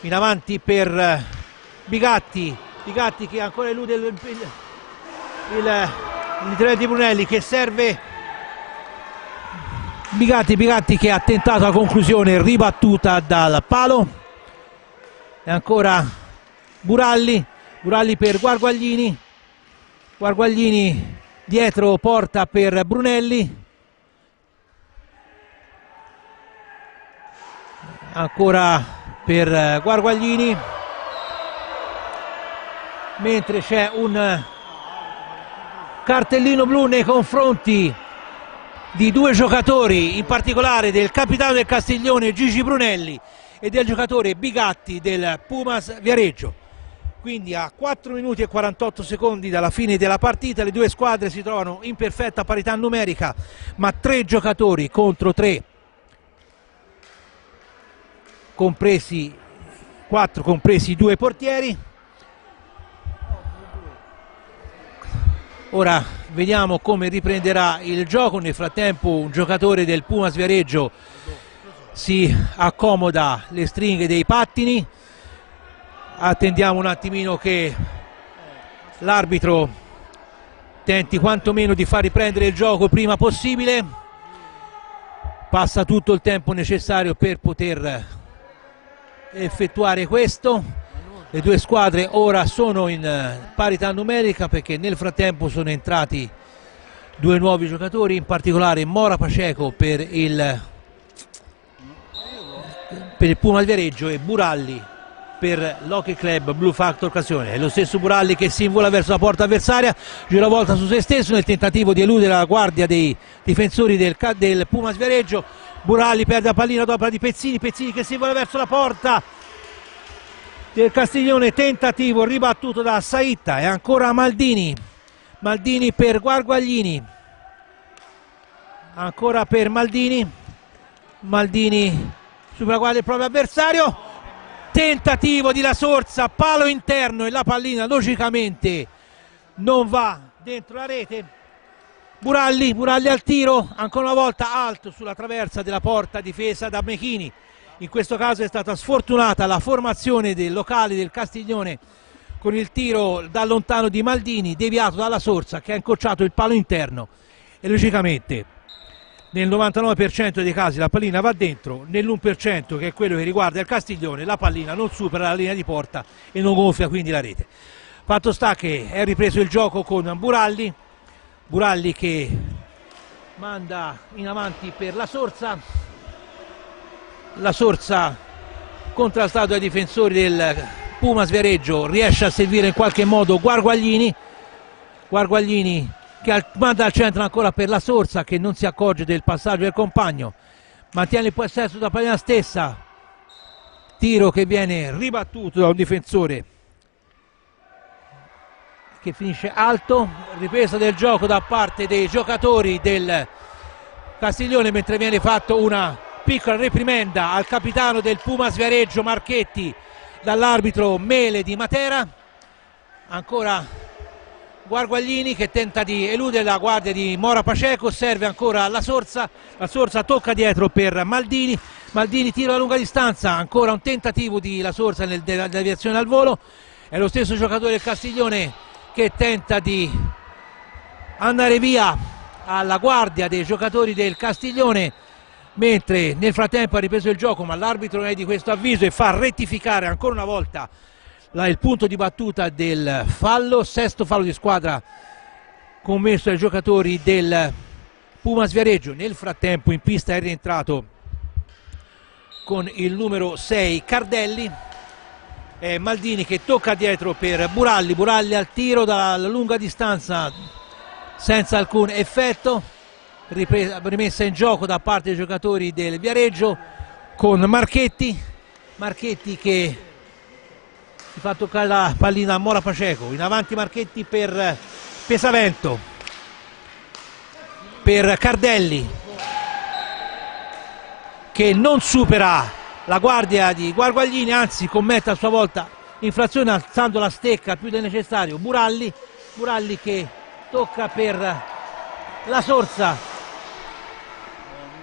in avanti per Bigatti, Bigatti che ancora elude l'intervento di Brunelli che serve Bigatti che ha tentato la conclusione ribattuta dal palo, e ancora Buralli per Guarguaglini, Guarguaglini dietro porta per Brunelli, ancora per Guarguaglini, mentre c'è un cartellino blu nei confronti di due giocatori, in particolare del capitano del Castiglione Gigi Brunelli e del giocatore Bigatti del Pumas Viareggio. Quindi a 4 minuti e 48 secondi dalla fine della partita le due squadre si trovano in perfetta parità numerica, ma 3 giocatori contro 3, compresi 4, compresi i 2 portieri. Ora vediamo come riprenderà il gioco. Nel frattempo un giocatore del Pumas Viareggio si accomoda le stringhe dei pattini, attendiamo un attimino che l'arbitro tenti quantomeno di far riprendere il gioco il prima possibile, passa tutto il tempo necessario per poter effettuare questo. Le due squadre ora sono in parità numerica perché nel frattempo sono entrati 2 nuovi giocatori, in particolare Mora Paceco per il Pumas Viareggio e Buralli per l'Hockey Club Blue Factor Occasione. È lo stesso Buralli che si invola verso la porta avversaria, gira volta su se stesso nel tentativo di eludere la guardia dei difensori del Pumas Viareggio, Buralli perde la pallina dopo di Pezzini, Pezzini che si vuole verso la porta del Castiglione, tentativo ribattuto da Saitta, e ancora Maldini, Maldini per Guarguaglini, ancora per Maldini, Maldini supera quale il proprio avversario, tentativo di La Sorsa, palo interno e la pallina logicamente non va dentro la rete. Buralli, Buralli al tiro, ancora una volta alto sulla traversa della porta difesa da Mechini. In questo caso è stata sfortunata la formazione del locale del Castiglione con il tiro da lontano di Maldini, deviato dalla Sorsa che ha incrociato il palo interno, e logicamente nel 99% dei casi la pallina va dentro, nell'1% che è quello che riguarda il Castiglione la pallina non supera la linea di porta e non gonfia quindi la rete. Fatto sta che è ripreso il gioco con Buralli, Buralli che manda in avanti per La Sorsa, La Sorsa contrastato dai difensori del Pumas Viareggio riesce a servire in qualche modo Guarguaglini, Guarguaglini che manda al centro ancora per La Sorsa che non si accorge del passaggio del compagno, mantiene il possesso da pallina stessa, tiro che viene ribattuto da un difensore che finisce alto, ripresa del gioco da parte dei giocatori del Castiglione mentre viene fatto una piccola reprimenda al capitano del Pumas Viareggio Marchetti dall'arbitro Mele di Matera. Ancora Guarguaglini che tenta di eludere la guardia di Mora Paceco, serve ancora La Sorsa, La Sorsa tocca dietro per Maldini, Maldini tira a lunga distanza, ancora un tentativo di La Sorsa nella deviazione al volo, è lo stesso giocatore del Castiglione che tenta di andare via alla guardia dei giocatori del Castiglione, mentre nel frattempo ha ripreso il gioco, ma l'arbitro non è di questo avviso e fa rettificare ancora una volta il punto di battuta del fallo, sesto fallo di squadra commesso dai giocatori del Pumas Viareggio. Nel frattempo in pista è rientrato con il numero 6 Cardelli, Maldini che tocca dietro per Buralli, Buralli al tiro da lunga distanza senza alcun effetto, rimessa in gioco da parte dei giocatori del Viareggio con Marchetti, Marchetti che si fa toccare la pallina a Mora Paceco, in avanti Marchetti per Pesavento, per Cardelli che non supera la guardia di Guarguaglini, anzi commette a sua volta infrazione alzando la stecca più del necessario. Buralli, Buralli che tocca per La Sorsa,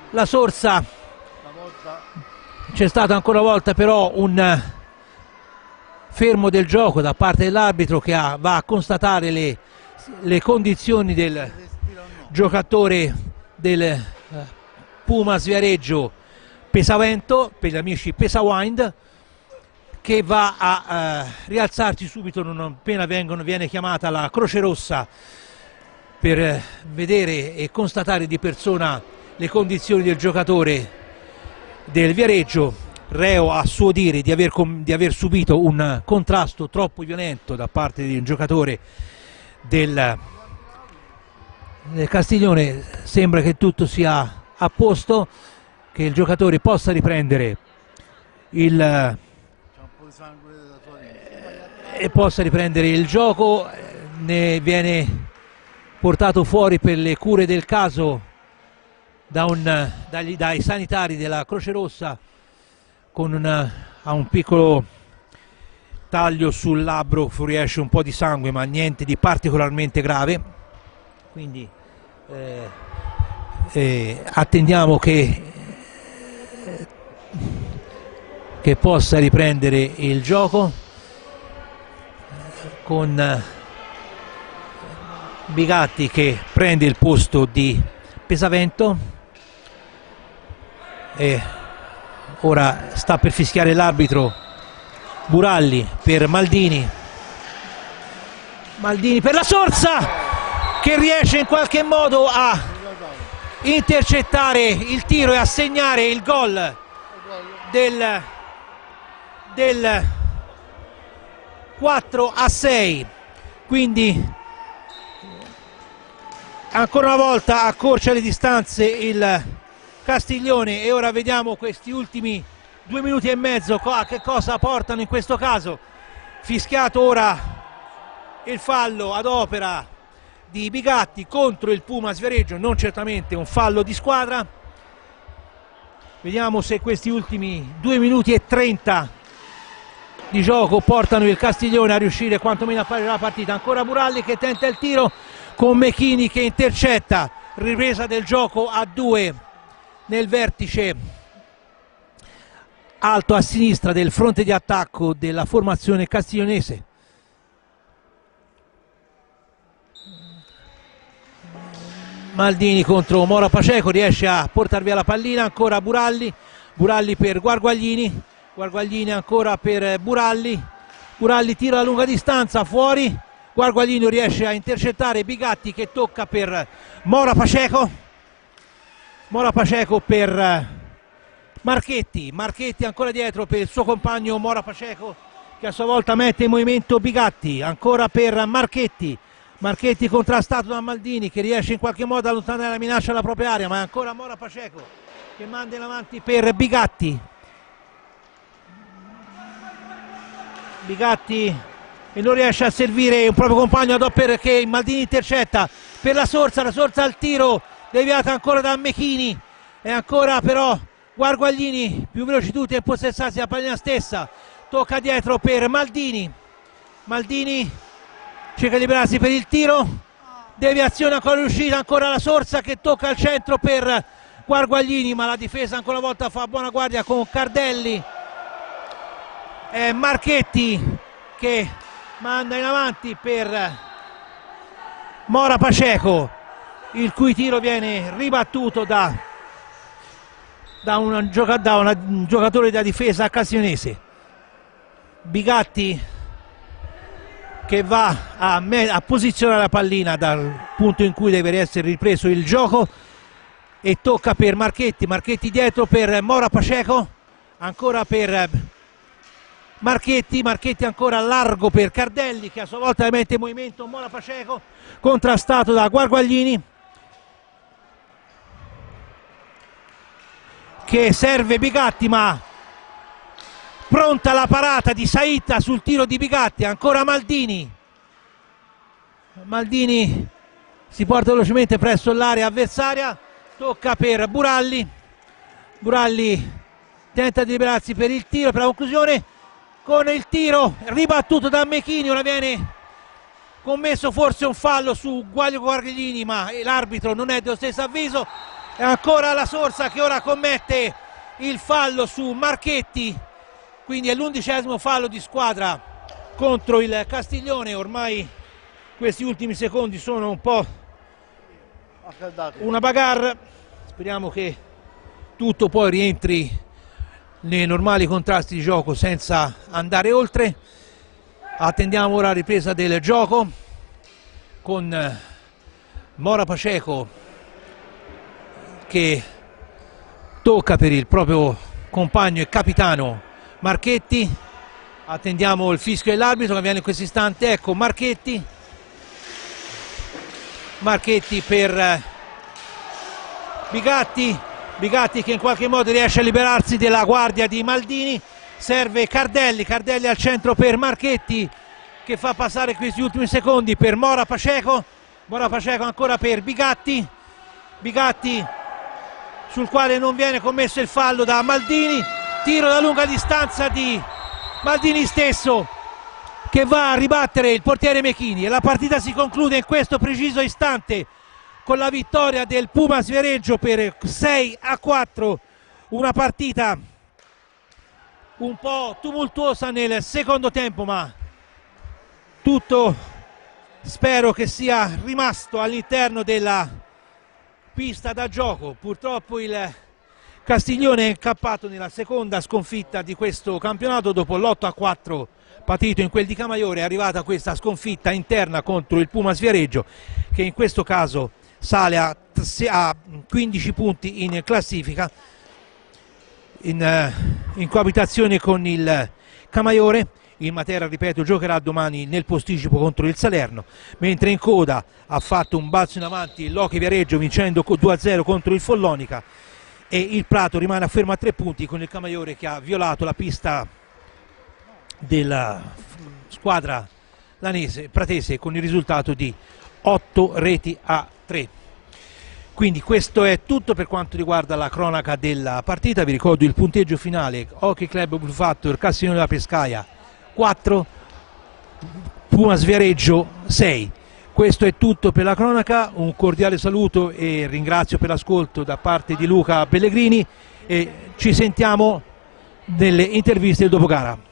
La Sorsa, c'è stato ancora una volta però un fermo del gioco da parte dell'arbitro che va a constatare le condizioni del giocatore del Pumas Viareggio Pesavento, per gli amici Pesawind, che va a rialzarsi subito non appena viene chiamata la Croce Rossa per vedere e constatare di persona le condizioni del giocatore del Viareggio, reo a suo dire di aver subito un contrasto troppo violento da parte di un giocatore del Castiglione. Sembra che tutto sia a posto, che il giocatore possa riprendere il gioco, ne viene portato fuori per le cure del caso dai sanitari della Croce Rossa con un piccolo taglio sul labbro, fuoriesce un po' di sangue ma niente di particolarmente grave, quindi attendiamo che possa riprendere il gioco con Bigatti che prende il posto di Pesavento e ora sta per fischiare l'arbitro. Buralli per Maldini, Maldini per La Sorsa che riesce in qualche modo a intercettare il tiro e a segnare il gol del 4-6, quindi ancora una volta accorcia le distanze il Castiglione. E ora vediamo questi ultimi 2 minuti e mezzo a che cosa portano in questo caso. Fischiato ora il fallo ad opera di Bigatti contro il Pumas Viareggio, non certamente un fallo di squadra. Vediamo se questi ultimi 2 minuti e 30 di gioco portano il Castiglione a riuscire quantomeno a fare la partita. Ancora Buralli che tenta il tiro con Mechini che intercetta. Ripresa del gioco a 2 nel vertice alto a sinistra del fronte di attacco della formazione castiglionese. Maldini contro Mora Paceco, riesce a portare via la pallina. Ancora Buralli, Buralli per Guarguaglini, Guarguaglini ancora per Buralli, Buralli tira a lunga distanza fuori, Guarguaglini riesce a intercettare Bigatti che tocca per Mora Paceco, Mora Paceco per Marchetti, Marchetti ancora dietro per il suo compagno Mora Paceco che a sua volta mette in movimento Bigatti, ancora per Marchetti, Marchetti contrastato da Maldini che riesce in qualche modo ad allontanare la minaccia alla propria area, ma è ancora Mora Paceco che manda in avanti per Bigatti. Bigatti e non riesce a servire un proprio compagno perché Maldini intercetta per la Sorsa al tiro deviata ancora da Mechini e ancora però Guarguaglini più veloci tutti a impossessarsi la pallina stessa, tocca dietro per Maldini, Maldini cerca di liberarsi per il tiro, deviazione ancora riuscita, ancora la Sorsa che tocca al centro per Guarguaglini, ma la difesa ancora una volta fa buona guardia con Cardelli. Marchetti che manda in avanti per Mora Paceco, il cui tiro viene ribattuto da un giocatore della difesa castiglionese. Bigatti che va a posizionare la pallina dal punto in cui deve essere ripreso il gioco e tocca per Marchetti, Marchetti dietro per Mora Paceco, ancora per Marchetti, Marchetti ancora largo per Cardelli che a sua volta mette in movimento Mora Paceco, contrastato da Guarguaglini che serve Bigatti, ma pronta la parata di Saitta sul tiro di Bigatti, ancora Maldini, Maldini si porta velocemente presso l'area avversaria, tocca per Buralli, Buralli tenta di liberarsi per il tiro, per la conclusione con il tiro ribattuto da Mechini. Ora viene commesso forse un fallo su Guarguaglini, ma l'arbitro non è dello stesso avviso. E ancora la Sorsa che ora commette il fallo su Marchetti, quindi è l'11° fallo di squadra contro il Castiglione. Ormai questi ultimi secondi sono un po' una bagarre, speriamo che tutto poi rientri nei normali contrasti di gioco senza andare oltre. Attendiamo ora la ripresa del gioco con Mora Paceco che tocca per il proprio compagno e capitano Marchetti. Attendiamo il fischio dell'arbitro che avviene in questo istante. Ecco Marchetti, Marchetti per Bigatti, Bigatti che in qualche modo riesce a liberarsi della guardia di Maldini, serve Cardelli, Cardelli al centro per Marchetti che fa passare questi ultimi secondi per Mora Paceco, Mora Paceco ancora per Bigatti, Bigatti sul quale non viene commesso il fallo da Maldini, tiro da lunga distanza di Maldini stesso che va a ribattere il portiere Mechini e la partita si conclude in questo preciso istante con la vittoria del Pumas Viareggio per 6-4, una partita un po' tumultuosa nel secondo tempo, ma tutto spero che sia rimasto all'interno della pista da gioco. Purtroppo il Castiglione è incappato nella seconda sconfitta di questo campionato dopo l'8-4 patito in quel di Camaiore. È arrivata questa sconfitta interna contro il Pumas Viareggio che in questo caso sale a 15 punti in classifica in coabitazione con il Camaiore. Il Matera, ripeto, giocherà domani nel posticipo contro il Salerno, mentre in coda ha fatto un balzo in avanti il Loche Viareggio vincendo 2-0 contro il Follonica e il Prato rimane fermo a 3 punti con il Camaiore che ha violato la pista della squadra pratese con il risultato di 8-3. Quindi questo è tutto per quanto riguarda la cronaca della partita. Vi ricordo il punteggio finale: Hockey Club Blue Factor Castiglione della Pescaia 4, Pumas Viareggio 6. Questo è tutto per la cronaca, un cordiale saluto e ringrazio per l'ascolto da parte di Luca Pellegrini e ci sentiamo nelle interviste del dopogara.